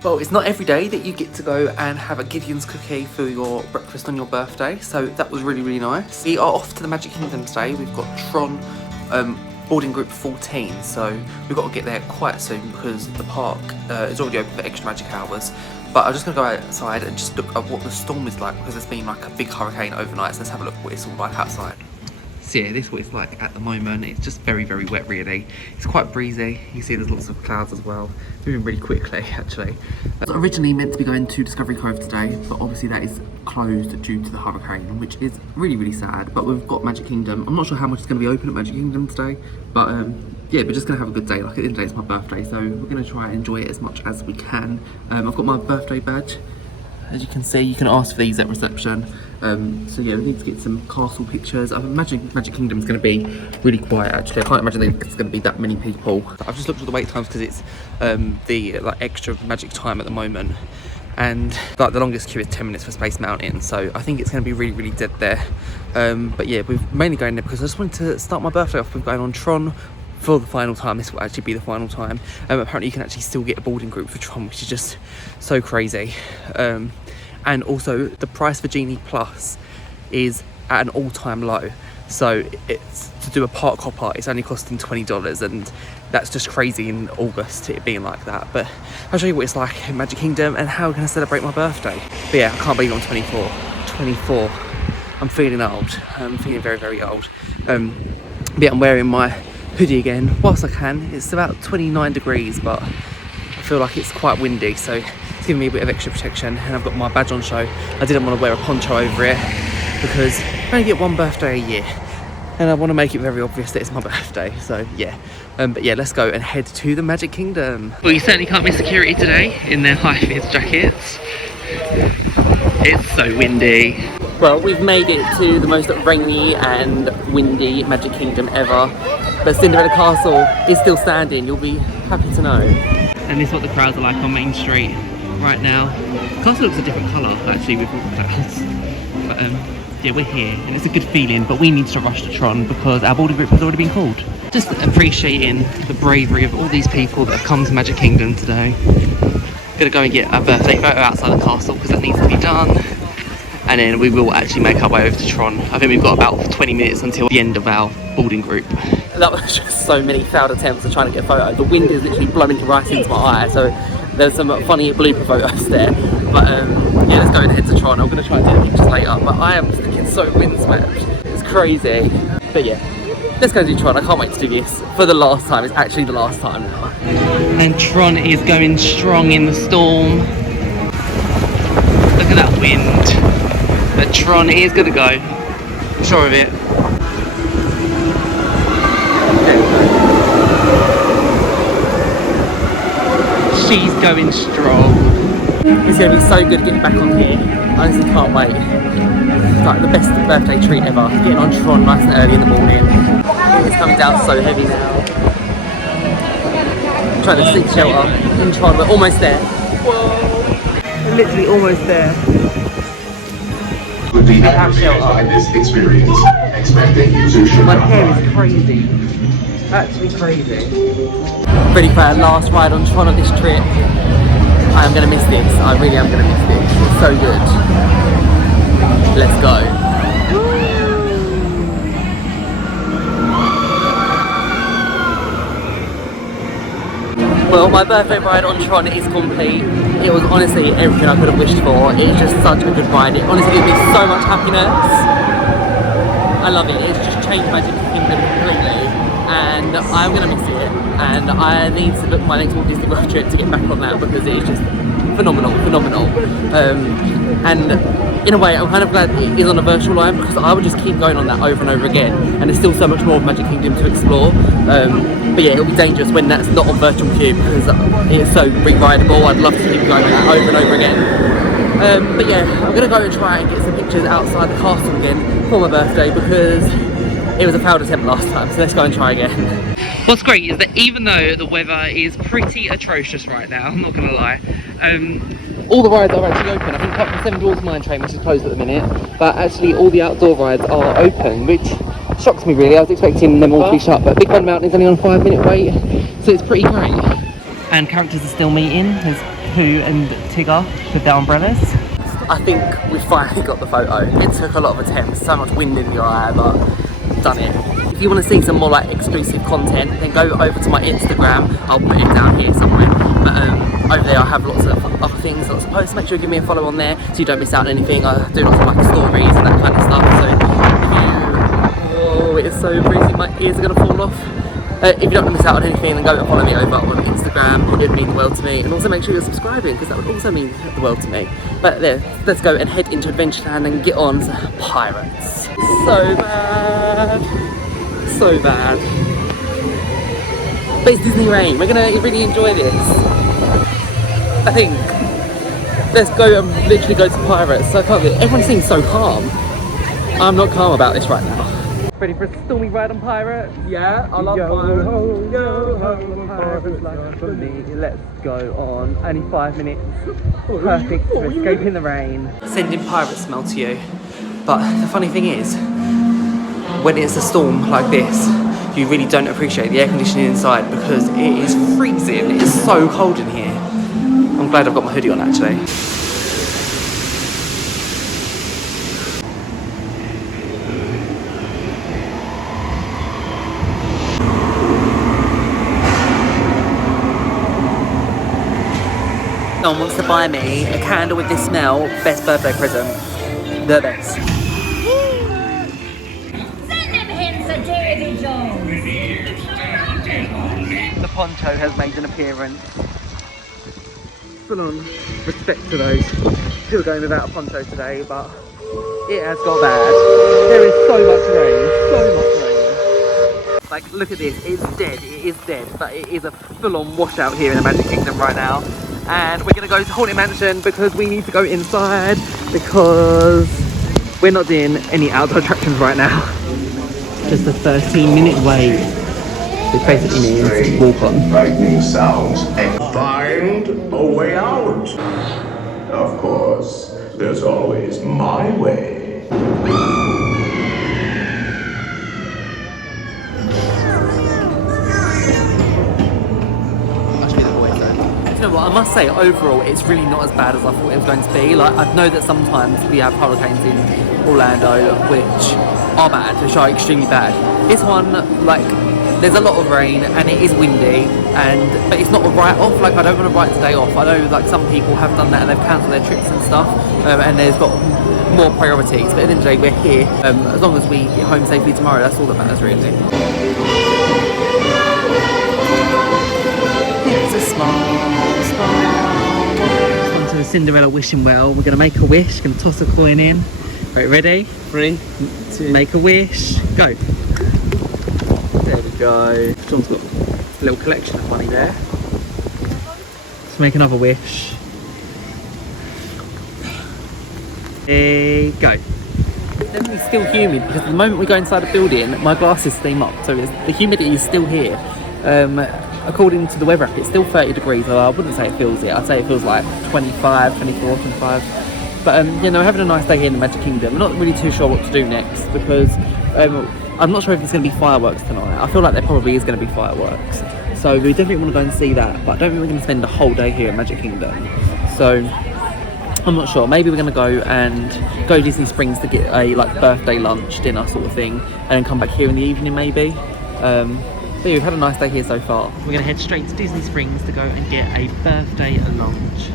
Well, it's not every day that you get to go and have a Gideon's cookie for your breakfast on your birthday, so that was really, really nice. We are off to the Magic Kingdom today. We've got Tron boarding group 14, so we've got to get there quite soon because the park is already open for extra magic hours. But I'm just going to go outside and just look at what the storm is like because there's been like a big hurricane overnight, so let's have a look at what it's all like outside. So yeah, this is what it's like at the moment. It's just very, very wet really. It's quite breezy. You can see there's lots of clouds as well. Moving really quickly actually. I was originally meant to be going to Discovery Cove today, but obviously that is closed due to the hurricane, which is really, really sad. But we've got Magic Kingdom. I'm not sure how much is going to be open at Magic Kingdom today, but yeah, we're just going to have a good day. Like at the end of the day, it's my birthday, so we're going to try and enjoy it as much as we can. I've got my birthday badge. As you can see, you can ask for these at reception. So yeah, we need to get some castle pictures. I imagine Magic Kingdom is going to be really quiet actually. I can't imagine there's going to be that many people. I've just looked at the wait times because it's the like extra magic time at the moment. And like the longest queue is 10 minutes for Space Mountain. So I think it's going to be really, really dead there. But yeah, we're mainly going there because I just wanted to start my birthday off with going on Tron for the final time. This will actually be the final time. Apparently you can actually still get a boarding group for Tron, which is just so crazy. And also the price for Genie Plus is at an all-time low. So it's to do a park hopper, it's only costing $20, and that's just crazy in August it being like that. But I'll show you what it's like in Magic Kingdom and how we're going to celebrate my birthday. But yeah, I can't believe I'm 24. I'm feeling old. I'm feeling very, very old. But yeah, I'm wearing my hoodie again whilst I can. It's about 29 degrees, but I feel like it's quite windy, so it's giving me a bit of extra protection. And I've got my badge on show. I didn't want to wear a poncho over it because I only get one birthday a year and I want to make it very obvious that it's my birthday. So yeah, but yeah, let's go and head to the Magic Kingdom. Well, you certainly can't miss security today in their high-vis jackets. It's so windy. Well, we've made it to the most rainy and windy Magic Kingdom ever, but Cinderella Castle is still standing, you'll be happy to know. And this is what the crowds are like on Main Street right now. The castle looks a different colour actually with all the clouds. But yeah, we're here and it's a good feeling, but we need to rush to Tron because our boarding group has already been called. Just appreciating the bravery of all these people that have come to Magic Kingdom today. Gonna go and get a birthday photo outside the castle because that needs to be done. And then we will actually make our way over to Tron. I think we've got about 20 minutes until the end of our boarding group. That was just so many failed attempts at trying to get a photo. The wind is literally blowing right into my eye, so there's some funny blooper photos there. But yeah, let's go and head to Tron. I'm going to try and do the pictures later, but I am just looking so windswept. It's crazy. But yeah, let's go do Tron. I can't wait to do this for the last time. It's actually the last time now. And Tron is going strong in the storm. Look at that wind. But Tron is gonna go. I'm sure of it. She's going strong. It's gonna be so good getting back on here. I honestly can't wait. It's like the best birthday treat ever. Getting on Tron nice and early in the morning. It's coming down so heavy now. I'm trying to seek shelter in Tron. We're almost there. Whoa. We're literally almost there. Would be entertained by this experience. Expecting users should my hair is crazy. Actually crazy. Ready for our last ride on Tron of this trip. I am going to miss this. I really am going to miss this. It's so good. Let's go. Well, my birthday ride on Tron is complete. It was honestly everything I could have wished for. It was just such a good ride. It honestly gave me so much happiness. I love it. It's just changed Magic Kingdom completely. And I'm going to miss it. And I need to book my next Walt Disney World trip to get back on that because it is just phenomenal. And in a way, I'm kind of glad it is on a virtual line because I would just keep going on that over and over again. And there's still so much more of Magic Kingdom to explore. But yeah, it'll be dangerous when that's not on virtual queue because it's so re-rideable. I'd love to keep going on that over and over again. But yeah, I'm going to go and try and get some pictures outside the castle again for my birthday because it was a failed attempt last time. So let's go and try again. What's great is that even though the weather is pretty atrocious right now, I'm not going to lie, all the rides are actually open. I think apart from Seven Dwarfs Mine Train, which is closed at the minute, but actually all the outdoor rides are open, which shocks me really. I was expecting them all to be shut, but Big Thunder Mountain is only on a 5-minute wait, so it's pretty great. And characters are still meeting. There's Pooh and Tigger with their umbrellas. I think we finally got the photo. It took a lot of attempts, so much wind in your eye, but done it. If you want to see some more like exclusive content, then go over to my Instagram. I'll put it down here somewhere. But over there I have lots of other things, lots of posts. Make sure you give me a follow on there so you don't miss out on anything. I do lots of like stories and that kind of stuff. So if you, oh, it's so breezy, my ears are gonna fall off. If you don't want to miss out on anything, then go and follow me over on Instagram. It would mean the world to me. And also make sure you're subscribing, because that would also mean the world to me. But there, let's go and head into Adventureland and get on to Pirates. So bad. So bad. But it's Disney rain. We're going to really enjoy this. I think. Let's go and literally go to Pirates. So I can't believe everyone seems so calm. I'm not calm about this right now. Ready for a stormy ride on Pirates? Yeah, I love Pirates. Yo ho, Pirates like for me. Let's go on. Only 5 minutes. Perfect for escaping the rain. Sending pirate smell to you. But the funny thing is, when it's a storm like this, you really don't appreciate the air conditioning inside because it is freezing. It is so cold in here. I'm glad I've got my hoodie on actually. Someone wants to buy me a candle with this smell, best birthday present. The best. Send him hints of Davy Jones. The poncho has made an appearance. Full on respect to those who are going without a poncho today, but it has got bad. There is so much rain, so much rain. Like, look at this, it's dead, it is dead, but it is a full-on washout here in the Magic Kingdom right now. And we're going to go to Haunted Mansion because we need to go inside because we're not doing any outdoor attractions right now. Just a 13-minute wait, which basically means walk on. Frightening sounds and find a way out. Of course, there's always my way. You know what, I must say overall it's really not as bad as I thought it was going to be. Like, I know that sometimes we have hurricanes in Orlando which are bad, which are extremely bad. This one, like, there's a lot of rain and it is windy, but it's not a write-off. Like, I don't want to write today off. I know like some people have done that and they've cancelled their trips and stuff, and there's got more priorities, but at the end of the day we're here. As long as we get home safely tomorrow, that's all that matters really. It's a small onto the Cinderella wishing well. We're going to make a wish, going to toss a coin in. Right, ready? 3, 2. Make a wish, go. There we go. John's got a little collection of money there. Let's make another wish. There go. It's definitely still humid because the moment we go inside the building, my glasses steam up, so the humidity is still here. According to the weather app, it's still 30 degrees, so I wouldn't say it feels it. I'd say it feels like 25, 24, 25. But you know, having a nice day here in the Magic Kingdom. I'm not really too sure what to do next because I'm not sure if it's going to be fireworks tonight. I feel like there probably is going to be fireworks. So we definitely want to go and see that, but I don't think we're going to spend the whole day here in Magic Kingdom. So I'm not sure. Maybe we're going to go to Disney Springs to get a like birthday lunch, dinner sort of thing, and then come back here in the evening maybe. But we've had a nice day here so far. We're going to head straight to Disney Springs to go and get a birthday lunch.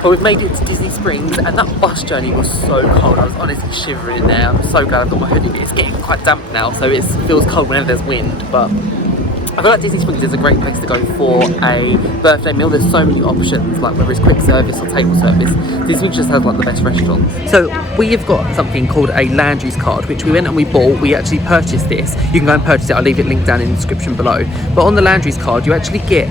But we've made it to Disney Springs and that bus journey was so cold. I was honestly shivering in there. I'm so glad I've got my hoodie, but it's getting quite damp now, so it feels cold whenever there's wind. But I feel like Disney Springs is a great place to go for a birthday meal. There's so many options, like whether it's quick service or table service. Disney Springs just has like the best restaurants. So we have got something called a Landry's card, which we went and we bought. We actually purchased this. You can go and purchase it. I'll leave it linked down in the description below. But on the Landry's card, you actually get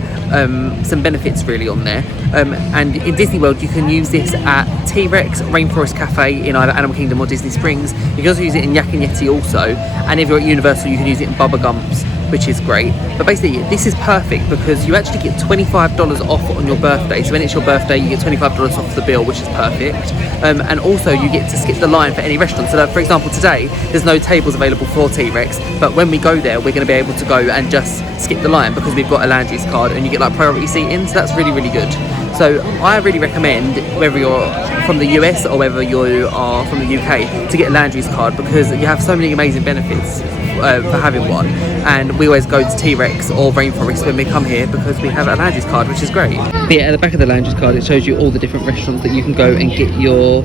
some benefits really on there. And in Disney World, you can use this at T-Rex, Rainforest Cafe in either Animal Kingdom or Disney Springs. You can also use it in Yak and Yeti also. And if you're at Universal, you can use it in Bubba Gumps, which is great. But basically this is perfect because you actually get $25 off on your birthday. So when it's your birthday, you get $25 off the bill, which is perfect. And also you get to skip the line for any restaurant. So that, for example, today there's no tables available for T-Rex, but when we go there, we're going to be able to go and just skip the line because we've got a Landry's card and you get like priority seating. So that's really, really good. So I really recommend, whether you're from the US or whether you are from the UK, to get a Landry's card, because you have so many amazing benefits for having one. And we always go to T-Rex or Rainforest when we come here because we have a Landry's card, which is great. But yeah, at the back of the Landry's card it shows you all the different restaurants that you can go and get your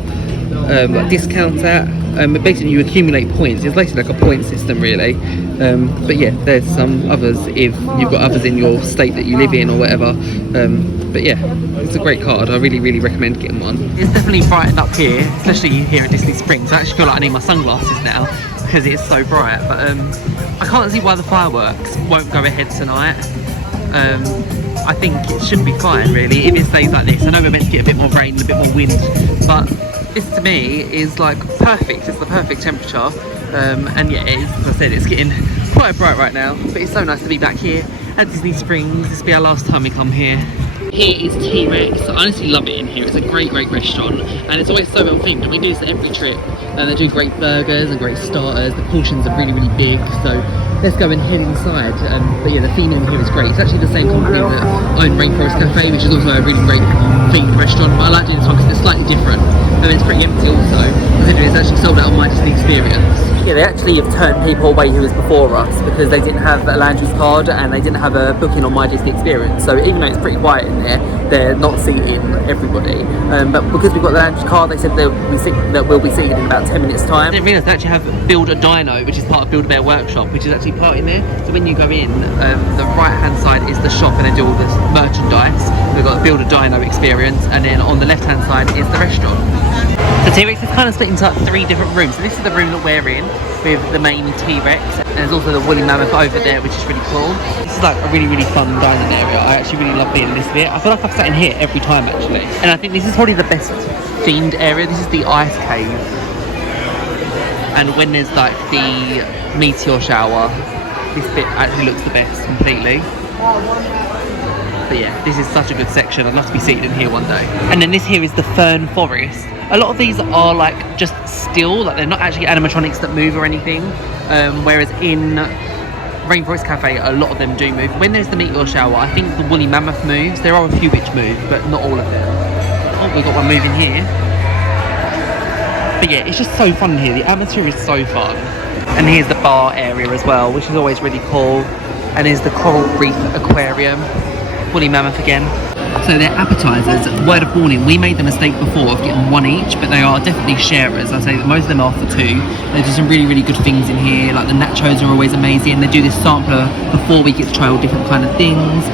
discounts at. Basically you accumulate points. It's basically like a point system really. But yeah, there's some others if you've got others in your state that you live in or whatever. But yeah, it's a great card. I really recommend getting one. It's definitely brightened up here, especially here at Disney Springs. I actually feel like I need my sunglasses now because it's so bright. But I can't see why the fireworks won't go ahead tonight. I think it should be fine really if it stays like this. I know we're meant to get a bit more rain and a bit more wind, but this to me is like perfect. It's the perfect temperature. And yeah, it is, as I said, it's getting quite bright right now, but it's so nice to be back here at Disney Springs. This will be our last time we come here. Here is T-Rex. I honestly love it in here. It's a great restaurant, and it's always so well themed, and we do this every trip. And they do great burgers and great starters. The portions are really big, so let's go and head inside. But yeah, the theme in here is great. It's actually the same company that own Rainforest Cafe, which is also a really great themed restaurant, but I like doing this one because it's slightly different. And it's pretty empty also, considering it's actually sold out on My Disney Experience. Yeah, they actually have turned people away who was before us because they didn't have a Landry's card and they didn't have a booking on My Disney Experience. So even though it's pretty quiet in there, they're not seating everybody. But because we've got the Landry's card, they said that we'll be seated in about 10 minutes time. I didn't realise they actually have Build a Dino, which is part of Build a Bear Workshop, which is actually part in there. So when you go in, the right hand side is the shop and they do all this merchandise. We've got the Build a Dino experience, and then on the left hand side is the restaurant. The T-Rex is kind of split into like 3 different rooms. So this is the room that we're in with the main T-Rex, and there's also the woolly mammoth over there, which is really cool. This is like a really fun dining area. I actually really love being in this bit. I feel like I've sat in here every time actually, and I think this is probably the best themed area. This is the ice cave, and when there's like the meteor shower, this bit actually looks the best completely. But yeah, this is such a good section. I'd love to be seated in here one day. And then this here is the fern forest. A lot of these are like just still, like they're not actually animatronics that move or anything. Whereas in Rainforest Cafe, a lot of them do move. When there's the meteor shower, I think the woolly mammoth moves. There are a few which move, but not all of them. Oh, we've got one moving here. But yeah, it's just so fun here. The atmosphere is so fun. And here's the bar area as well, which is always really cool. And here's the coral reef aquarium. Woolly mammoth again. So they're appetizers. Word of warning, we made the mistake before of getting 1 each, but they are definitely sharers. I'd say that most of them are for 2. They do some really good things in here, like the nachos are always amazing. They do this sampler before we get to try all different kind of things.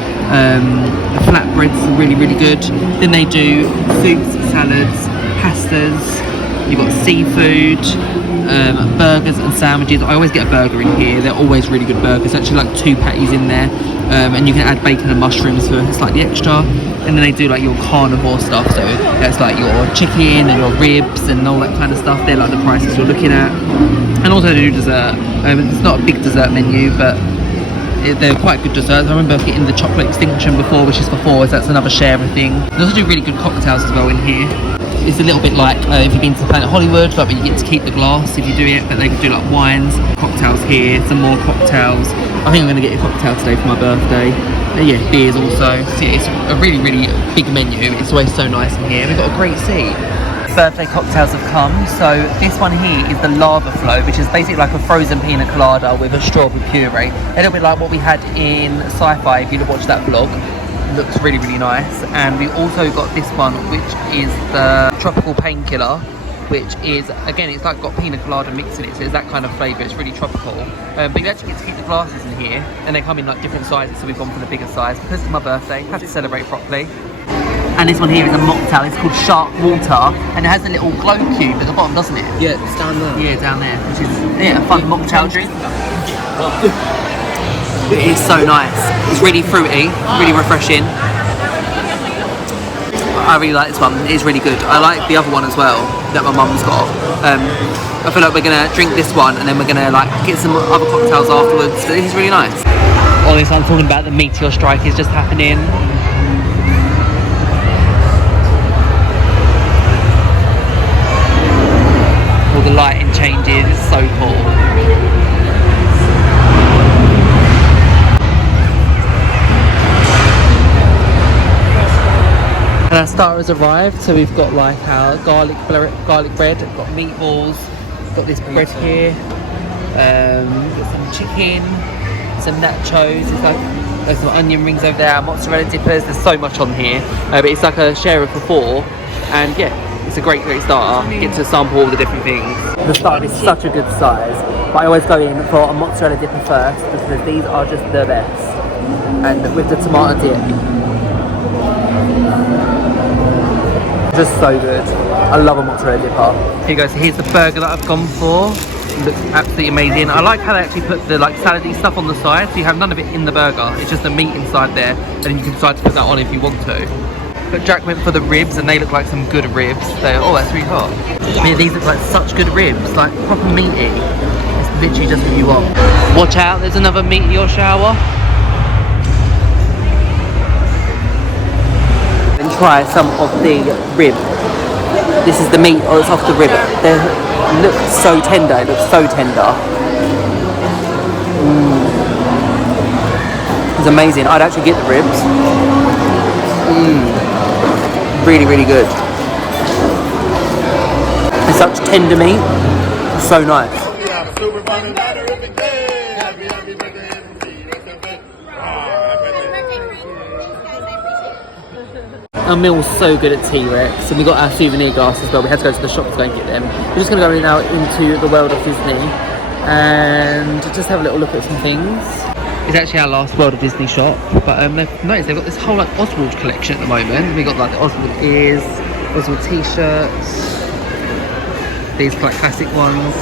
The flatbreads are really good. Then they do soups, salads, pastas. You've got seafood, burgers and sandwiches. I always get a burger in here. They're always really good burgers. Actually like 2 patties in there. And you can add bacon and mushrooms for slightly extra. And then they do like your carnivore stuff, so that's like your chicken and your ribs and all that kind of stuff. They're like the prices you're looking at. And also they do dessert. It's not a big dessert menu, but they're quite good desserts. I remember getting the chocolate extinction before, which is for 4, so that's another sharer thing. They also do really good cocktails as well in here. It's a little bit like if you've been to Planet Hollywood, like where you get to keep the glass if you do it, but they could do like wines, cocktails here, some more cocktails. I think I'm going to get a cocktail today for my birthday. Yeah, beers also. So yeah, it's a really big menu. It's always so nice in here. We've got a great seat. Birthday cocktails have come. So this one here is the lava flow, which is basically like a frozen pina colada with a strawberry puree. A little bit like what we had in Sci-Fi if you watch that vlog. Looks really nice. And we also got this one, which is the tropical painkiller, which is, again, it's like got pina colada mix in it, so it's that kind of flavour. It's really tropical. But you actually get to keep the glasses in here, and they come in like different sizes, so we've gone for the bigger size because it's my birthday. Have to celebrate properly. And this one here is a mocktail. It's called Shark Water, and it has a little glow cube at the bottom, doesn't it? Yeah, it's down there. Yeah, down there, which is a fun mocktail drink. It is so nice. It's really fruity, really refreshing. I really like this one. It is really good. I like the other one as well that my mum's got. I feel like we're gonna drink this one and then we're gonna like get some other cocktails afterwards. But this is really nice. All this I'm talking about, the meteor strike is just happening. All the lighting changes. It's so cool. And starter has arrived, so we've got like our garlic bread, we've got meatballs, got this bread here, got some chicken, some nachos, there's some onion rings over there, mozzarella dippers, there's so much on here, but it's like a sharer for 4, and yeah, it's a great starter. Get to sample all the different things. The starter is such a good size, but I always go in for a mozzarella dipper first because these are just the best, and with the tomato dip. Just so good. I love a mozzarella dipper. Here you go, so here's the burger that I've gone for. It looks absolutely amazing. I like how they actually put the like salady stuff on the side, so you have none of it in the burger. It's just the meat inside there, and then you can decide to put that on if you want to. But Jack went for the ribs, and they look like some good ribs. Oh, that's really hot. Yeah, these look like such good ribs, like proper meaty. It's literally just what you want. Watch out, there's another meteor shower. And try some of the rib. This is the meat, it's off the rib. They look so tender, it looks so tender. It's amazing. I'd actually get the ribs. Really, really good. It's such tender meat. So nice. Our meal's so good at T-Rex, and we got our souvenir glasses as well. We had to go to the shop to go and get them. We're just going to go now into the world of Disney and just have a little look at some things. It's actually our last World of Disney shop, but they've noticed they've got this whole like Oswald collection at the moment. We got like the Oswald ears, Oswald t-shirts, these like classic ones.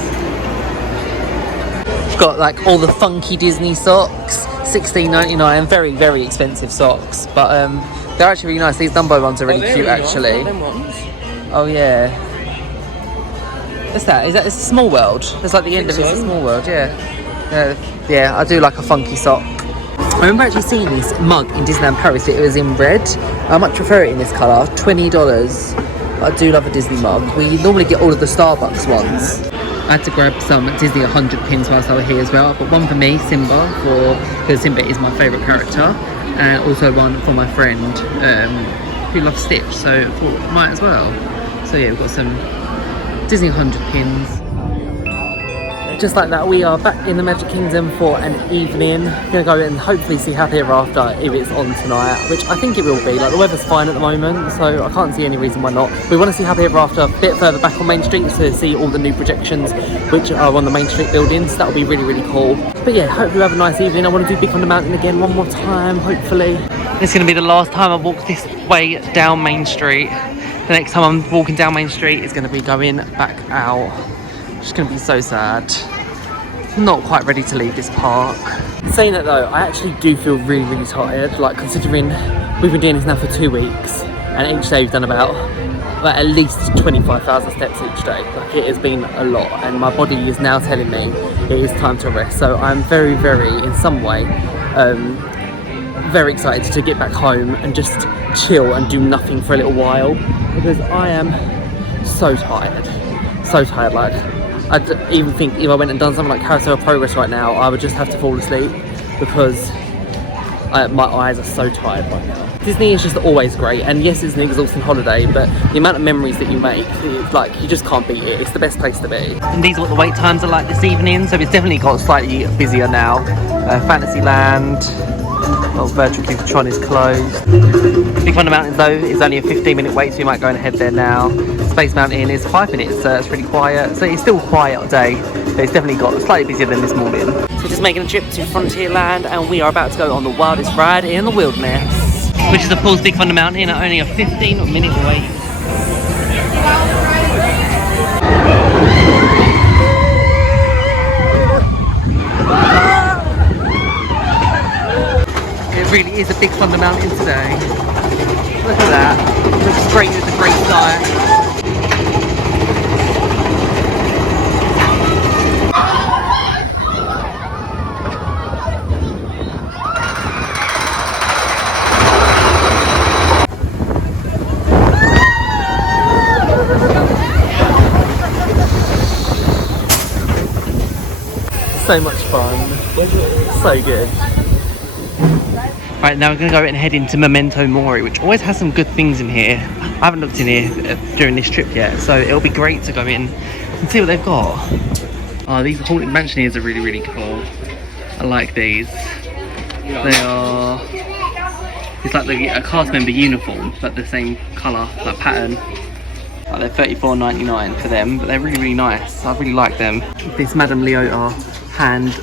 We've got like all the funky Disney socks, $16.99, very, very expensive socks, but they're actually really nice. These Dumbo ones are really cute, actually. Oh yeah. What's that? Is that it's a Small World? It's like the end of It's a Small World, yeah. Yeah, I do like a funky sock. I remember actually seeing this mug in Disneyland Paris. It was in red. I much prefer it in this colour. $20. But I do love a Disney mug. We normally get all of the Starbucks ones. I had to grab some Disney 100 pins whilst I was here as well. But one for me, Simba, because Simba is my favourite character. And also one for my friend who loves Stitch. So I thought might as well. So yeah, we've got some Disney 100 pins. Just like that, we are back in the Magic Kingdom for an evening. Gonna go and hopefully see Happy Ever After if it's on tonight, which I think it will be. Like the weather's fine at the moment, so I can't see any reason why not. We want to see Happy Ever After a bit further back on Main Street to see all the new projections which are on the Main Street buildings. That'll be really, really cool. But yeah, hopefully we have a nice evening. I want to do Big Thunder Mountain again one more time, hopefully. It's gonna be the last time I walk this way down Main Street. The next time I'm walking down Main Street is gonna be going back out. It's gonna be so sad. Not quite ready to leave this park. Saying that though, I actually do feel really, really tired. Like considering we've been doing this now for 2 weeks, and each day we've done about like at least 25,000 steps each day. Like it has been a lot, and my body is now telling me it is time to rest. So I'm very, very, in some way, very excited to get back home and just chill and do nothing for a little while, because I am so tired. So tired, like. I even think if I went and done something like Carousel of Progress right now, I would just have to fall asleep because my eyes are so tired right now. Disney is just always great, and yes, it's an exhausting holiday, but the amount of memories that you make, it's like you just can't beat it. It's the best place to be. And these are what the wait times are like this evening, so it's definitely got slightly busier now. Fantasyland, well, Virtual Queue for Tron is closed. Big Thunder Mountain though is only a 15-minute wait, so you might go and head there now. Space Mountain is 5 minutes, so it's pretty quiet. So it's still a quiet day, but it's definitely got slightly busier than this morning. So we're just making a trip to Frontierland, and we are about to go on the wildest ride in the wilderness, which is of course Big Thunder Mountain at only a 15-minute wait. It really is a Big Thunder Mountain today. Look at that. Looks straight at the great sky. So much fun. So good. Right, now we're going to go and head into Memento Mori, which always has some good things in here. I haven't looked in here during this trip yet, so it'll be great to go in and see what they've got. Oh, these Haunted Mansioneers are really, really cool. I like these. They are... It's like a cast member uniform, but the same colour, like pattern. Like they're $34.99 for them, but they're really, really nice. I really like them. This Madame Leota hand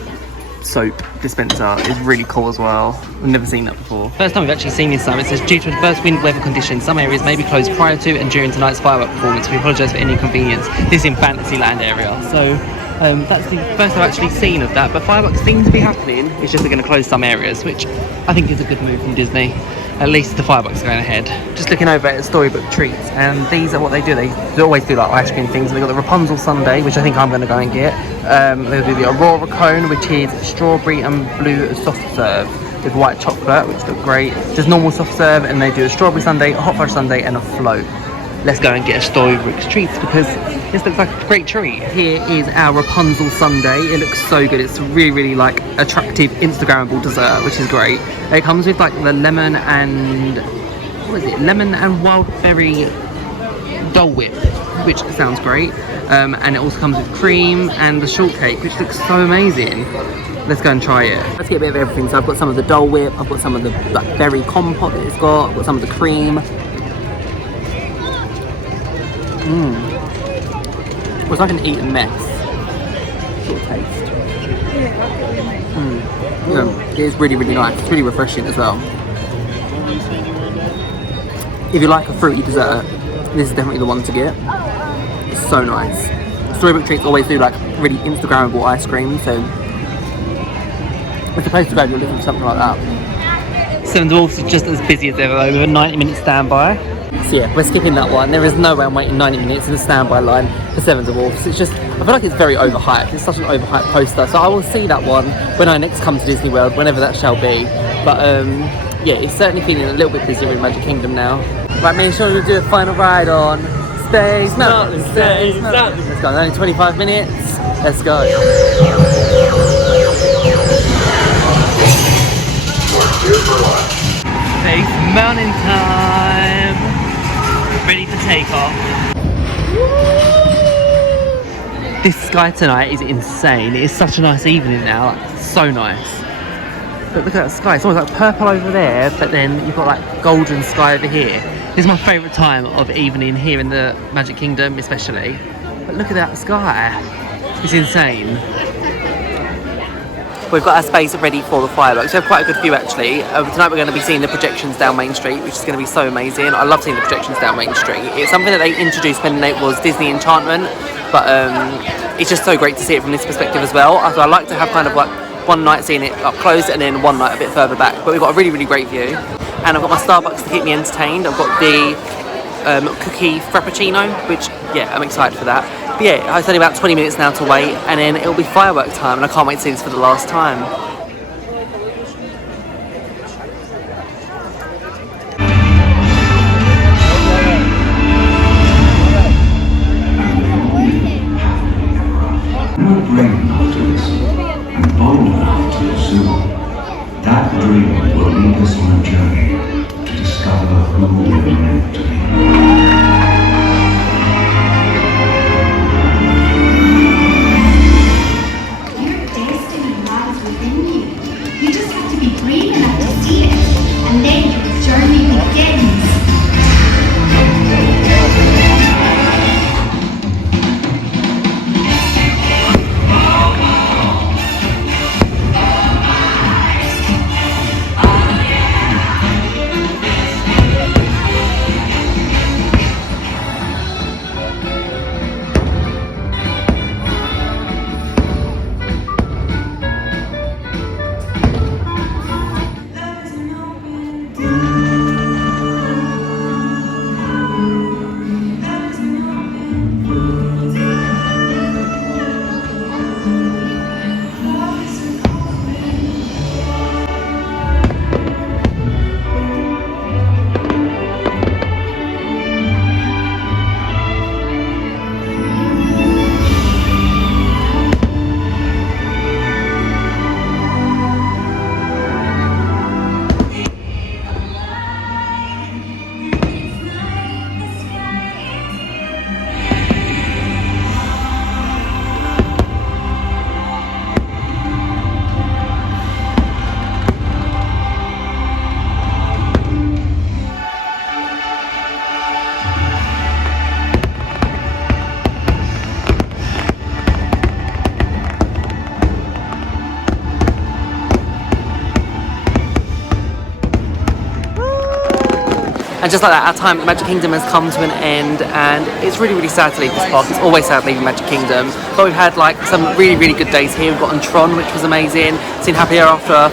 soap dispenser is really cool as well. I've never seen that before. First time we've actually seen this time. It says, due to adverse wind weather conditions, some areas may be closed prior to and during tonight's firework performance. We apologise for any inconvenience. This is in Fantasyland area, so that's the first I've actually seen of that. But fireworks seem to be happening. It's just they're going to close some areas, which I think is a good move from Disney. At least the fireworks are going ahead. Just looking over at Storybook Treats, and these are what they do. They always do like ice cream things. They've got the Rapunzel sundae, which I think I'm going to go and get. They'll do the Aurora cone, which is strawberry and blue soft serve with white chocolate, which look great. Just normal soft serve, and they do a strawberry sundae, a hot fudge sundae, and a float. Let's go and get a Storybook Treats because this looks like a great treat. Here is our Rapunzel sundae. It looks so good. It's really, really like attractive Instagrammable dessert, which is great. It comes with like the lemon and what is it? Lemon and wild berry Dole Whip, which sounds great. And it also comes with cream and the shortcake, which looks so amazing. Let's go and try it. Let's get a bit of everything. So I've got some of the Dole Whip. I've got some of the blackberry compote that it's got. I've got some of the cream. It's like an eaten mess sort of taste. Yeah, it is really, really nice. It's really refreshing as well. If you like a fruity dessert, this is definitely the one to get. It's so nice. Storybook Treats always do like really Instagrammable ice cream, so it's a place to go if you're looking for something like that. Seven Dwarfs is just as busy as ever though, with a 90-minute standby. So yeah, we're skipping that one. There is no way I'm waiting 90 minutes in a standby line for Seven Dwarfs. It's just, I feel like it's very overhyped. It's such an overhyped poster. So I will see that one when I next come to Disney World, whenever that shall be. But yeah, it's certainly feeling a little bit busier in Magic Kingdom now. Right, make sure you do a final ride on Space Mountain. Space Mountain. Let's go, only 25 minutes. Let's go. Space Mountain time. Ready for takeoff. This sky tonight is insane. It is such a nice evening now, like, so nice. But look at that sky, it's almost like purple over there, but then you've got like golden sky over here. This is my favourite time of evening here in the Magic Kingdom especially. But look at that sky, it's insane. We've got our space ready for the fireworks. We have quite a good view actually. Tonight we're going to be seeing the projections down Main Street, which is going to be so amazing. I love seeing the projections down Main Street. It's something that they introduced when it was Disney Enchantment, but it's just so great to see it from this perspective as well. So I like to have kind of like one night seeing it up close and then one night a bit further back. But we've got a really, really great view. And I've got my Starbucks to keep me entertained. I've got the cookie frappuccino, which yeah, I'm excited for that. But yeah, it's only about 20 minutes now to wait, and then it'll be firework time, and I can't wait to see this for the last time. We're brave enough to listen and bold enough to pursue. That dream will lead us on a journey to discover who we're meant to be. And then your journey begins. And just like that, our time at Magic Kingdom has come to an end, and it's really, really sad to leave this park. It's always sad leaving Magic Kingdom. But we've had like some really, really good days here. We've got on Tron, which was amazing. Seen Happy Ever After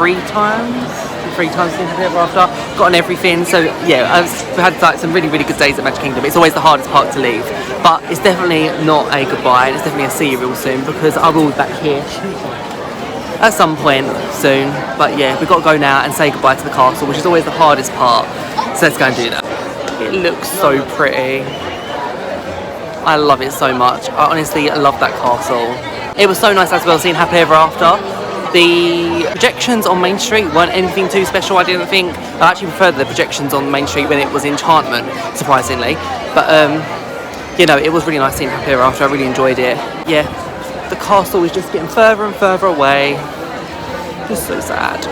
3 times. 3 times seen Happy Ever After. Got on everything. So yeah, we've had like some really, really good days at Magic Kingdom. It's always the hardest park to leave, but it's definitely not a goodbye, and it's definitely a see you real soon, because I will be back here at some point soon. But yeah, we've got to go now and say goodbye to the castle, which is always the hardest part. So let's go and do that. It looks so pretty. I love it so much. I honestly love that castle. It was so nice as well seeing Happy Ever After. The projections on Main Street weren't anything too special, I didn't think. I actually preferred the projections on Main Street when it was Enchantment, surprisingly. But you know, it was really nice seeing Happy Ever After. I really enjoyed it. Yeah, the castle is just getting further and further away. Just so sad.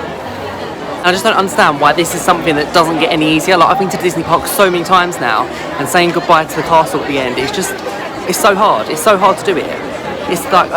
I just don't understand why this is something that doesn't get any easier. Like, I've been to Disney Park so many times now, and saying goodbye to the castle at the end, it's so hard. It's so hard to do it. It's like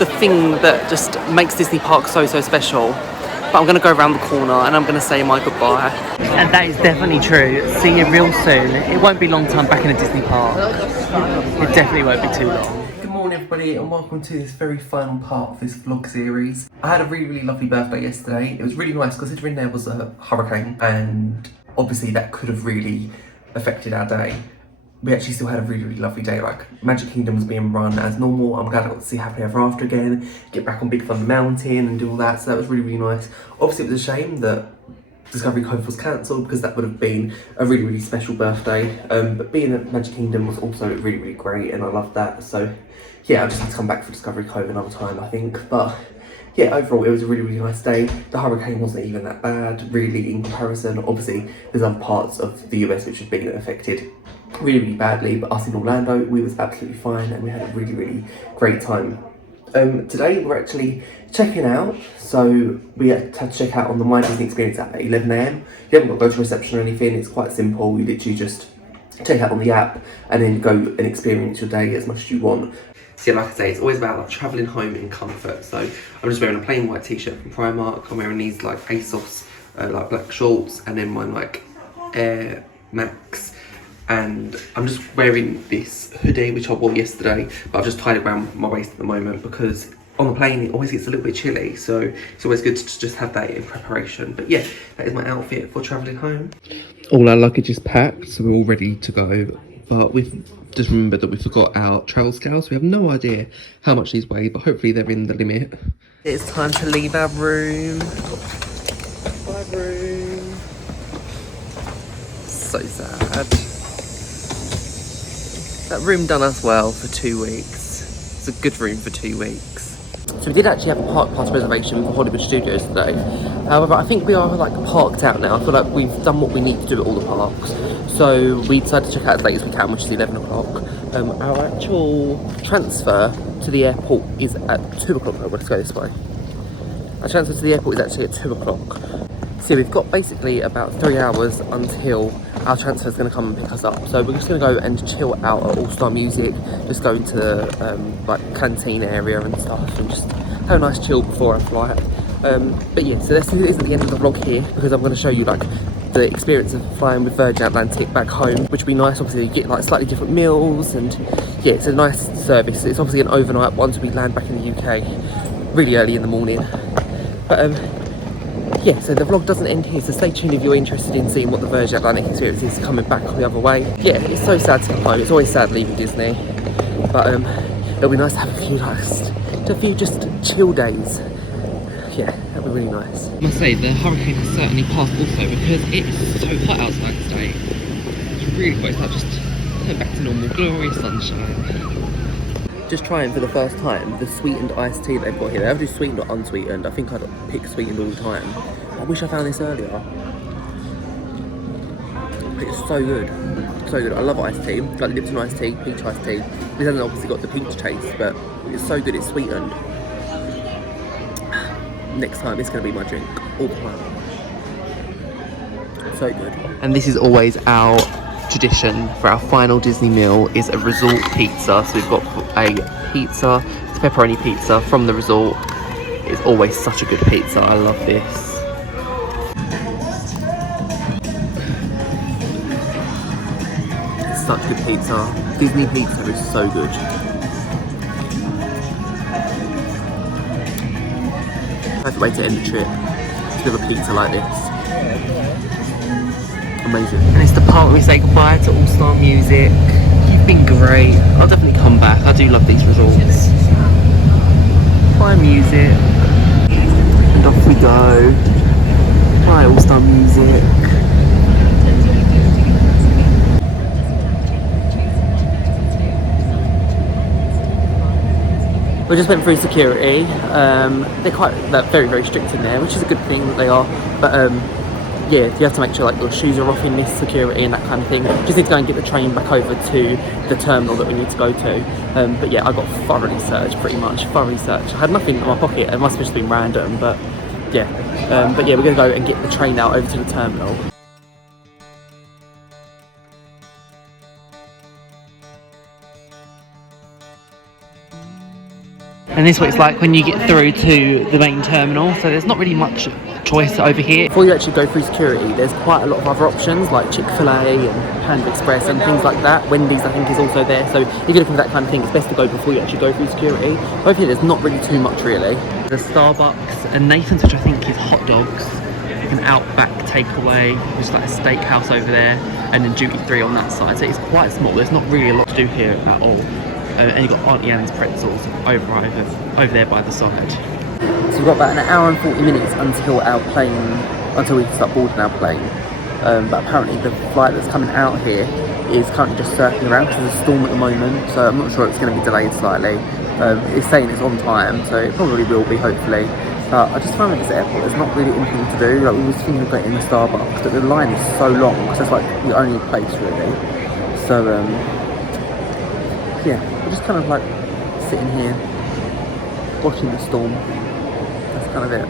the thing that just makes Disney Park so special. But I'm going to go around the corner and I'm going to say my goodbye. And that is definitely true. See you real soon. It won't be long time back in a Disney Park. It definitely won't be too long. Good morning everybody, and welcome to this very final part of this vlog series. I had a really, really lovely birthday yesterday. It was really nice considering there was a hurricane, and obviously that could have really affected our day. We actually still had a really, really lovely day. Like, Magic Kingdom was being run as normal. I'm glad I got to see Happy Ever After again, get back on Big Thunder Mountain and do all that, so that was really, really nice. Obviously it was a shame that Discovery Cove was cancelled, because that would have been a really, really special birthday. But being at Magic Kingdom was also really, really great, and I loved that. So yeah, I just had to come back for Discovery Cove another time, I think. But yeah, overall it was a really, really nice day. The hurricane wasn't even that bad, really, in comparison. Obviously there's other parts of the US which have been affected really, really badly, but us in Orlando, we was absolutely fine, and we had a really, really great time. Today we're actually checking out, so we had to check out on the My Disney Experience app at 11 AM. You haven't got to go to reception or anything, it's quite simple. You literally just check out on the app and then go and experience your day as much as you want. So yeah, like I say, it's always about like travelling home in comfort. So I'm just wearing a plain white t-shirt from Primark. I'm wearing these like ASOS like black shorts, and then my like Air Max. And I'm just wearing this hoodie which I wore yesterday, but I've just tied it around my waist at the moment, because on the plane it always gets a little bit chilly, so it's always good to just have that in preparation. But yeah, that is my outfit for travelling home. All our luggage is packed, so we're all ready to go, but we've just remembered that we forgot our travel scales. We have no idea how much these weigh, but hopefully they're in the limit. It's time to leave our room. My room. So sad. That room done us well for 2 weeks. It's a good room for 2 weeks. So we did actually have a park pass reservation for Hollywood Studios today. However, I think we are like parked out now. I feel like we've done what we need to do at all the parks. So we decided to check out as late as we can, which is 11 o'clock. Our actual transfer to the airport is at 2 o'clock. Oh, let's go this way. Our transfer to the airport is actually at 2 o'clock. So we've got basically about 3 hours until our transfer is going to come and pick us up. So we're just going to go and chill out at All Star Music, just go into the like canteen area and stuff, and just have a nice chill before our flight. But yeah, so this isn't the end of the vlog here, because I'm going to show you like the experience of flying with Virgin Atlantic back home, which would be nice. Obviously you get like slightly different meals, and yeah, it's a nice service. It's obviously an overnight once we land back in the UK, really early in the morning. But yeah, so the vlog doesn't end here, so stay tuned if you're interested in seeing what the Virgin Atlantic experience is coming back the other way. Yeah, it's so sad to come home. It's always sad leaving Disney, but it'll be nice to have a few just chill days. Yeah, that'll be really nice. I must say, the hurricane has certainly passed also, because it's so hot outside today. It's really hot. It's like just turn back to normal, glorious sunshine. Just trying for the first time the sweetened iced tea they've got here. They either do sweetened or unsweetened. I think I'd pick sweetened all the time. I wish I found this earlier. It's so good. So good. I love iced tea. Like Lipton iced tea, peach iced tea. This hasn't obviously got the peach taste, but it's so good. It's sweetened. Next time it's going to be my drink all the time. So good. And this is always our tradition for our final Disney meal, is a resort pizza. So we've got a pizza, it's pepperoni pizza from the resort. It's always such a good pizza. I love this. pizza. Disney pizza is so good. Perfect way to end the trip. With a pizza like this. Amazing. And it's the part where we say goodbye to All Star Music. You've been great. I'll definitely come back. I do love these resorts. Bye music. And off we go. Bye All Star Music. We just went through security. They're very, very strict in there, which is a good thing that they are. But yeah, you have to make sure like your shoes are off in this security and that kind of thing. Just need to go and get the train back over to the terminal that we need to go to. But yeah, I got thoroughly searched, pretty much. Thoroughly searched. I had nothing in my pocket. It must have just been random, but yeah. But yeah, we're gonna go and get the train out over to the terminal. And this is what it's like when you get through to the main terminal. So there's not really much choice over here. Before you actually go through security, there's quite a lot of other options like Chick-fil-A and Panda Express and things like that. Wendy's, I think, is also there. So if you're looking for that kind of thing, it's best to go before you actually go through security. Over here, there's not really too much, really. There's Starbucks and Nathan's, which I think is hot dogs. Like an Outback takeaway, which is like a steakhouse over there, and then duty free on that side. So it's quite small. There's not really a lot to do here at all. And you've got Auntie Anne's pretzels over there by the side. So we've got about an hour and 40 minutes until we start boarding our plane. But apparently the flight that's coming out here is currently just circling around because there's a storm at the moment. So I'm not sure it's going to be delayed slightly. It's saying it's on time, so it probably will be, hopefully. But I just found at this airport there's not really anything to do. Like, we was thinking of getting the Starbucks, but the line is so long because that's like the only place really. So yeah, we're just kind of like sitting here watching the storm. That's kind of it.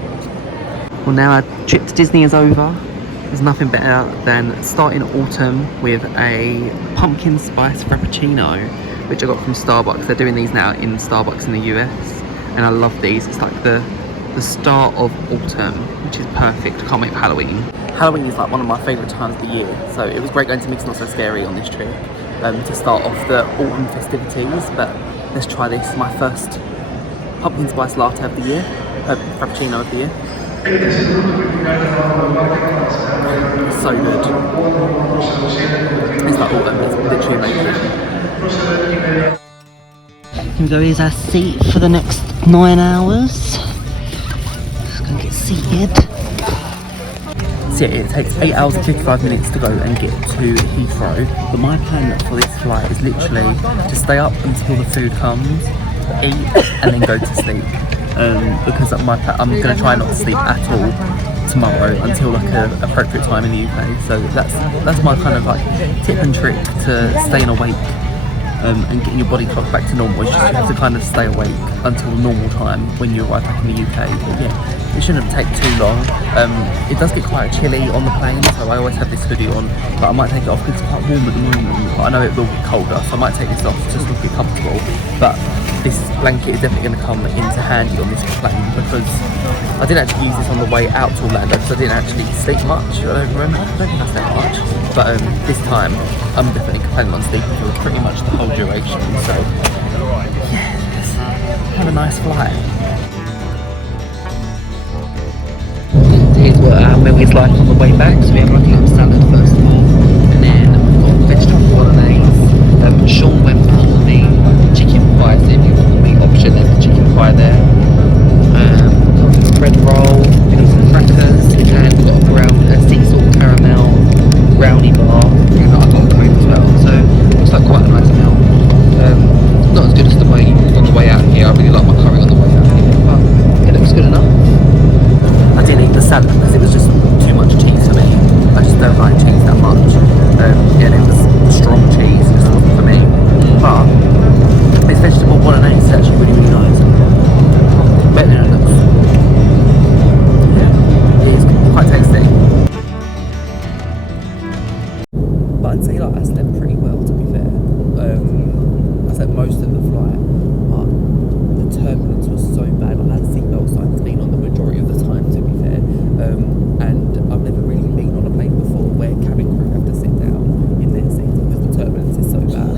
Well, now our trip to Disney is over. There's nothing better than starting autumn with a pumpkin spice frappuccino, which I got from Starbucks. They're doing these now in Starbucks in the US, and I love these. It's like the start of autumn, which is perfect. I can't wait for Halloween. Halloween is like one of my favourite times of the year, so it was great going to Mix Not So Scary on this trip to start off the autumn festivities. But let's try this, my first pumpkin spice latte of the year, frappuccino of the year. So good. It's like autumn, it's literally amazing. Here we go, here's our seat for the next 9 hours. Just gonna get seated. So yeah, it takes 8 hours and 55 minutes to go and get to Heathrow. But my plan for this flight is literally to stay up until the food comes, eat, and then go to sleep. Because I'm going to try not to sleep at all tomorrow until like an appropriate time in the UK. So that's my kind of like tip and trick to staying awake and getting your body clock back to normal. It's just you have to kind of stay awake until normal time when you arrive back in the UK. But yeah, it shouldn't take too long. It does get quite chilly on the plane, so I always have this hoodie on, but I might take it off because it's quite warm at the moment. But I know it will get colder, so I might take this off just to get comfortable. But this blanket is definitely going to come into handy on this plane because I didn't actually use this on the way out to Orlando because I didn't actually sleep much. I don't think I slept much. But this time, I'm definitely planning on sleeping for pretty much the whole duration. So, yeah, it's kind of a nice flight. And here's what our meal is like on the way back. So we have like a salad first of all, and then we've got vegetable bolognese. Sean went for the chicken pie, so if you want the meat option, there's the chicken pie there. Bread roll, we got some crackers, and we've got a sea salt caramel brownie bar, and I got a cream as well. So it's like quite a nice meal. Not as good as the way on the way out here. I really like my curry on the way out here, but it looks good enough. I didn't eat the salad because it was just too much cheese for me. I just don't like cheese that much, and it was strong cheese, it just wasn't for me. But this vegetable bolognese is actually really, really nice. Better than it looks. Yeah, it is quite tasty. But I'd say like I slept pretty well, to be fair. I slept most of the flight, but the turbulence was so bad. I had seatbelt signs being on the majority of the time, to be fair. And I've never really been on a plane before where cabin crew have to sit down in their seats because the turbulence is so bad.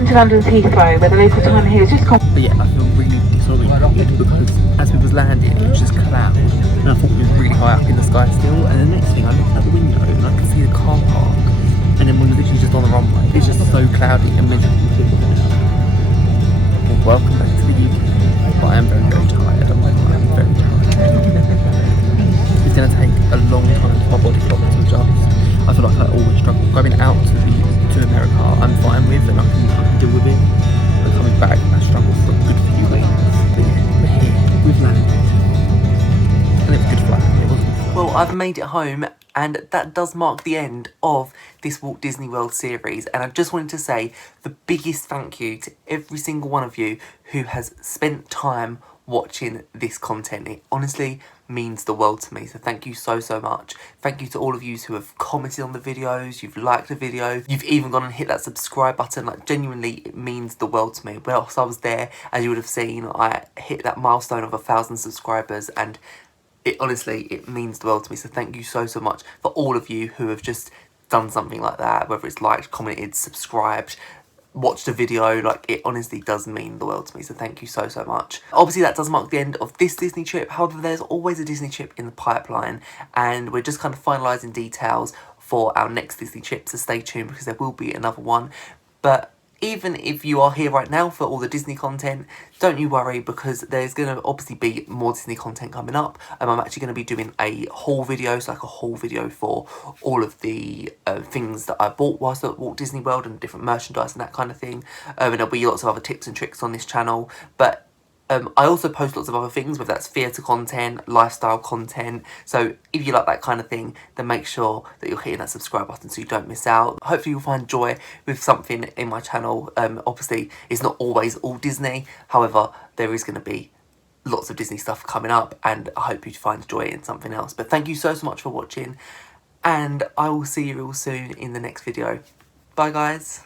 Welcome to London's Heathrow, where the local time here is just... But yeah, I feel really sorry because as we was landing, it was just cloud, and I thought we were really high up in the sky still. And the next thing, I looked out the window and I could see the car park, and then we were literally just on the runway. It's just so cloudy and miserable. Well, welcome back to the UK. But I am very, very tired. I'm very tired. It's going to take a long time for my body clock to adjust. I feel like I always struggle. Going out to America, I'm fine with, and I can deal with it. But coming back, I struggle for a good few weeks. But yeah, we're here. We've landed. And it was good flight. It wasn't. Well, I've made it home, and that does mark the end of this Walt Disney World series. And I just wanted to say the biggest thank you to every single one of you who has spent time watching this content. It honestly means the world to me, so thank you so much. Thank you to all of you who have commented on the videos, you've liked the video, you've even gone and hit that subscribe button. Like, genuinely, it means the world to me. Whilst I was there, as you would have seen, I hit that milestone of 1,000 subscribers, and it honestly, it means the world to me. So thank you so much for all of you who have just done something like that, whether it's liked, commented, subscribed, watched a video. Like, it honestly does mean the world to me, so thank you so much. Obviously that does mark the end of this Disney trip. However, there's always a Disney trip in the pipeline, and we're just kind of finalising details for our next Disney trip, so stay tuned because there will be another one. But even if you are here right now for all the Disney content, don't you worry, because there's going to obviously be more Disney content coming up. I'm actually going to be doing a haul video, so like a haul video for all of the things that I bought whilst at Walt Disney World and different merchandise and that kind of thing. And there'll be lots of other tips and tricks on this channel. But I also post lots of other things, whether that's theatre content, lifestyle content. So if you like that kind of thing, then make sure that you're hitting that subscribe button so you don't miss out. Hopefully you'll find joy with something in my channel. Obviously, it's not always all Disney. However, there is going to be lots of Disney stuff coming up, and I hope you find joy in something else. But thank you so much for watching, and I will see you real soon in the next video. Bye, guys.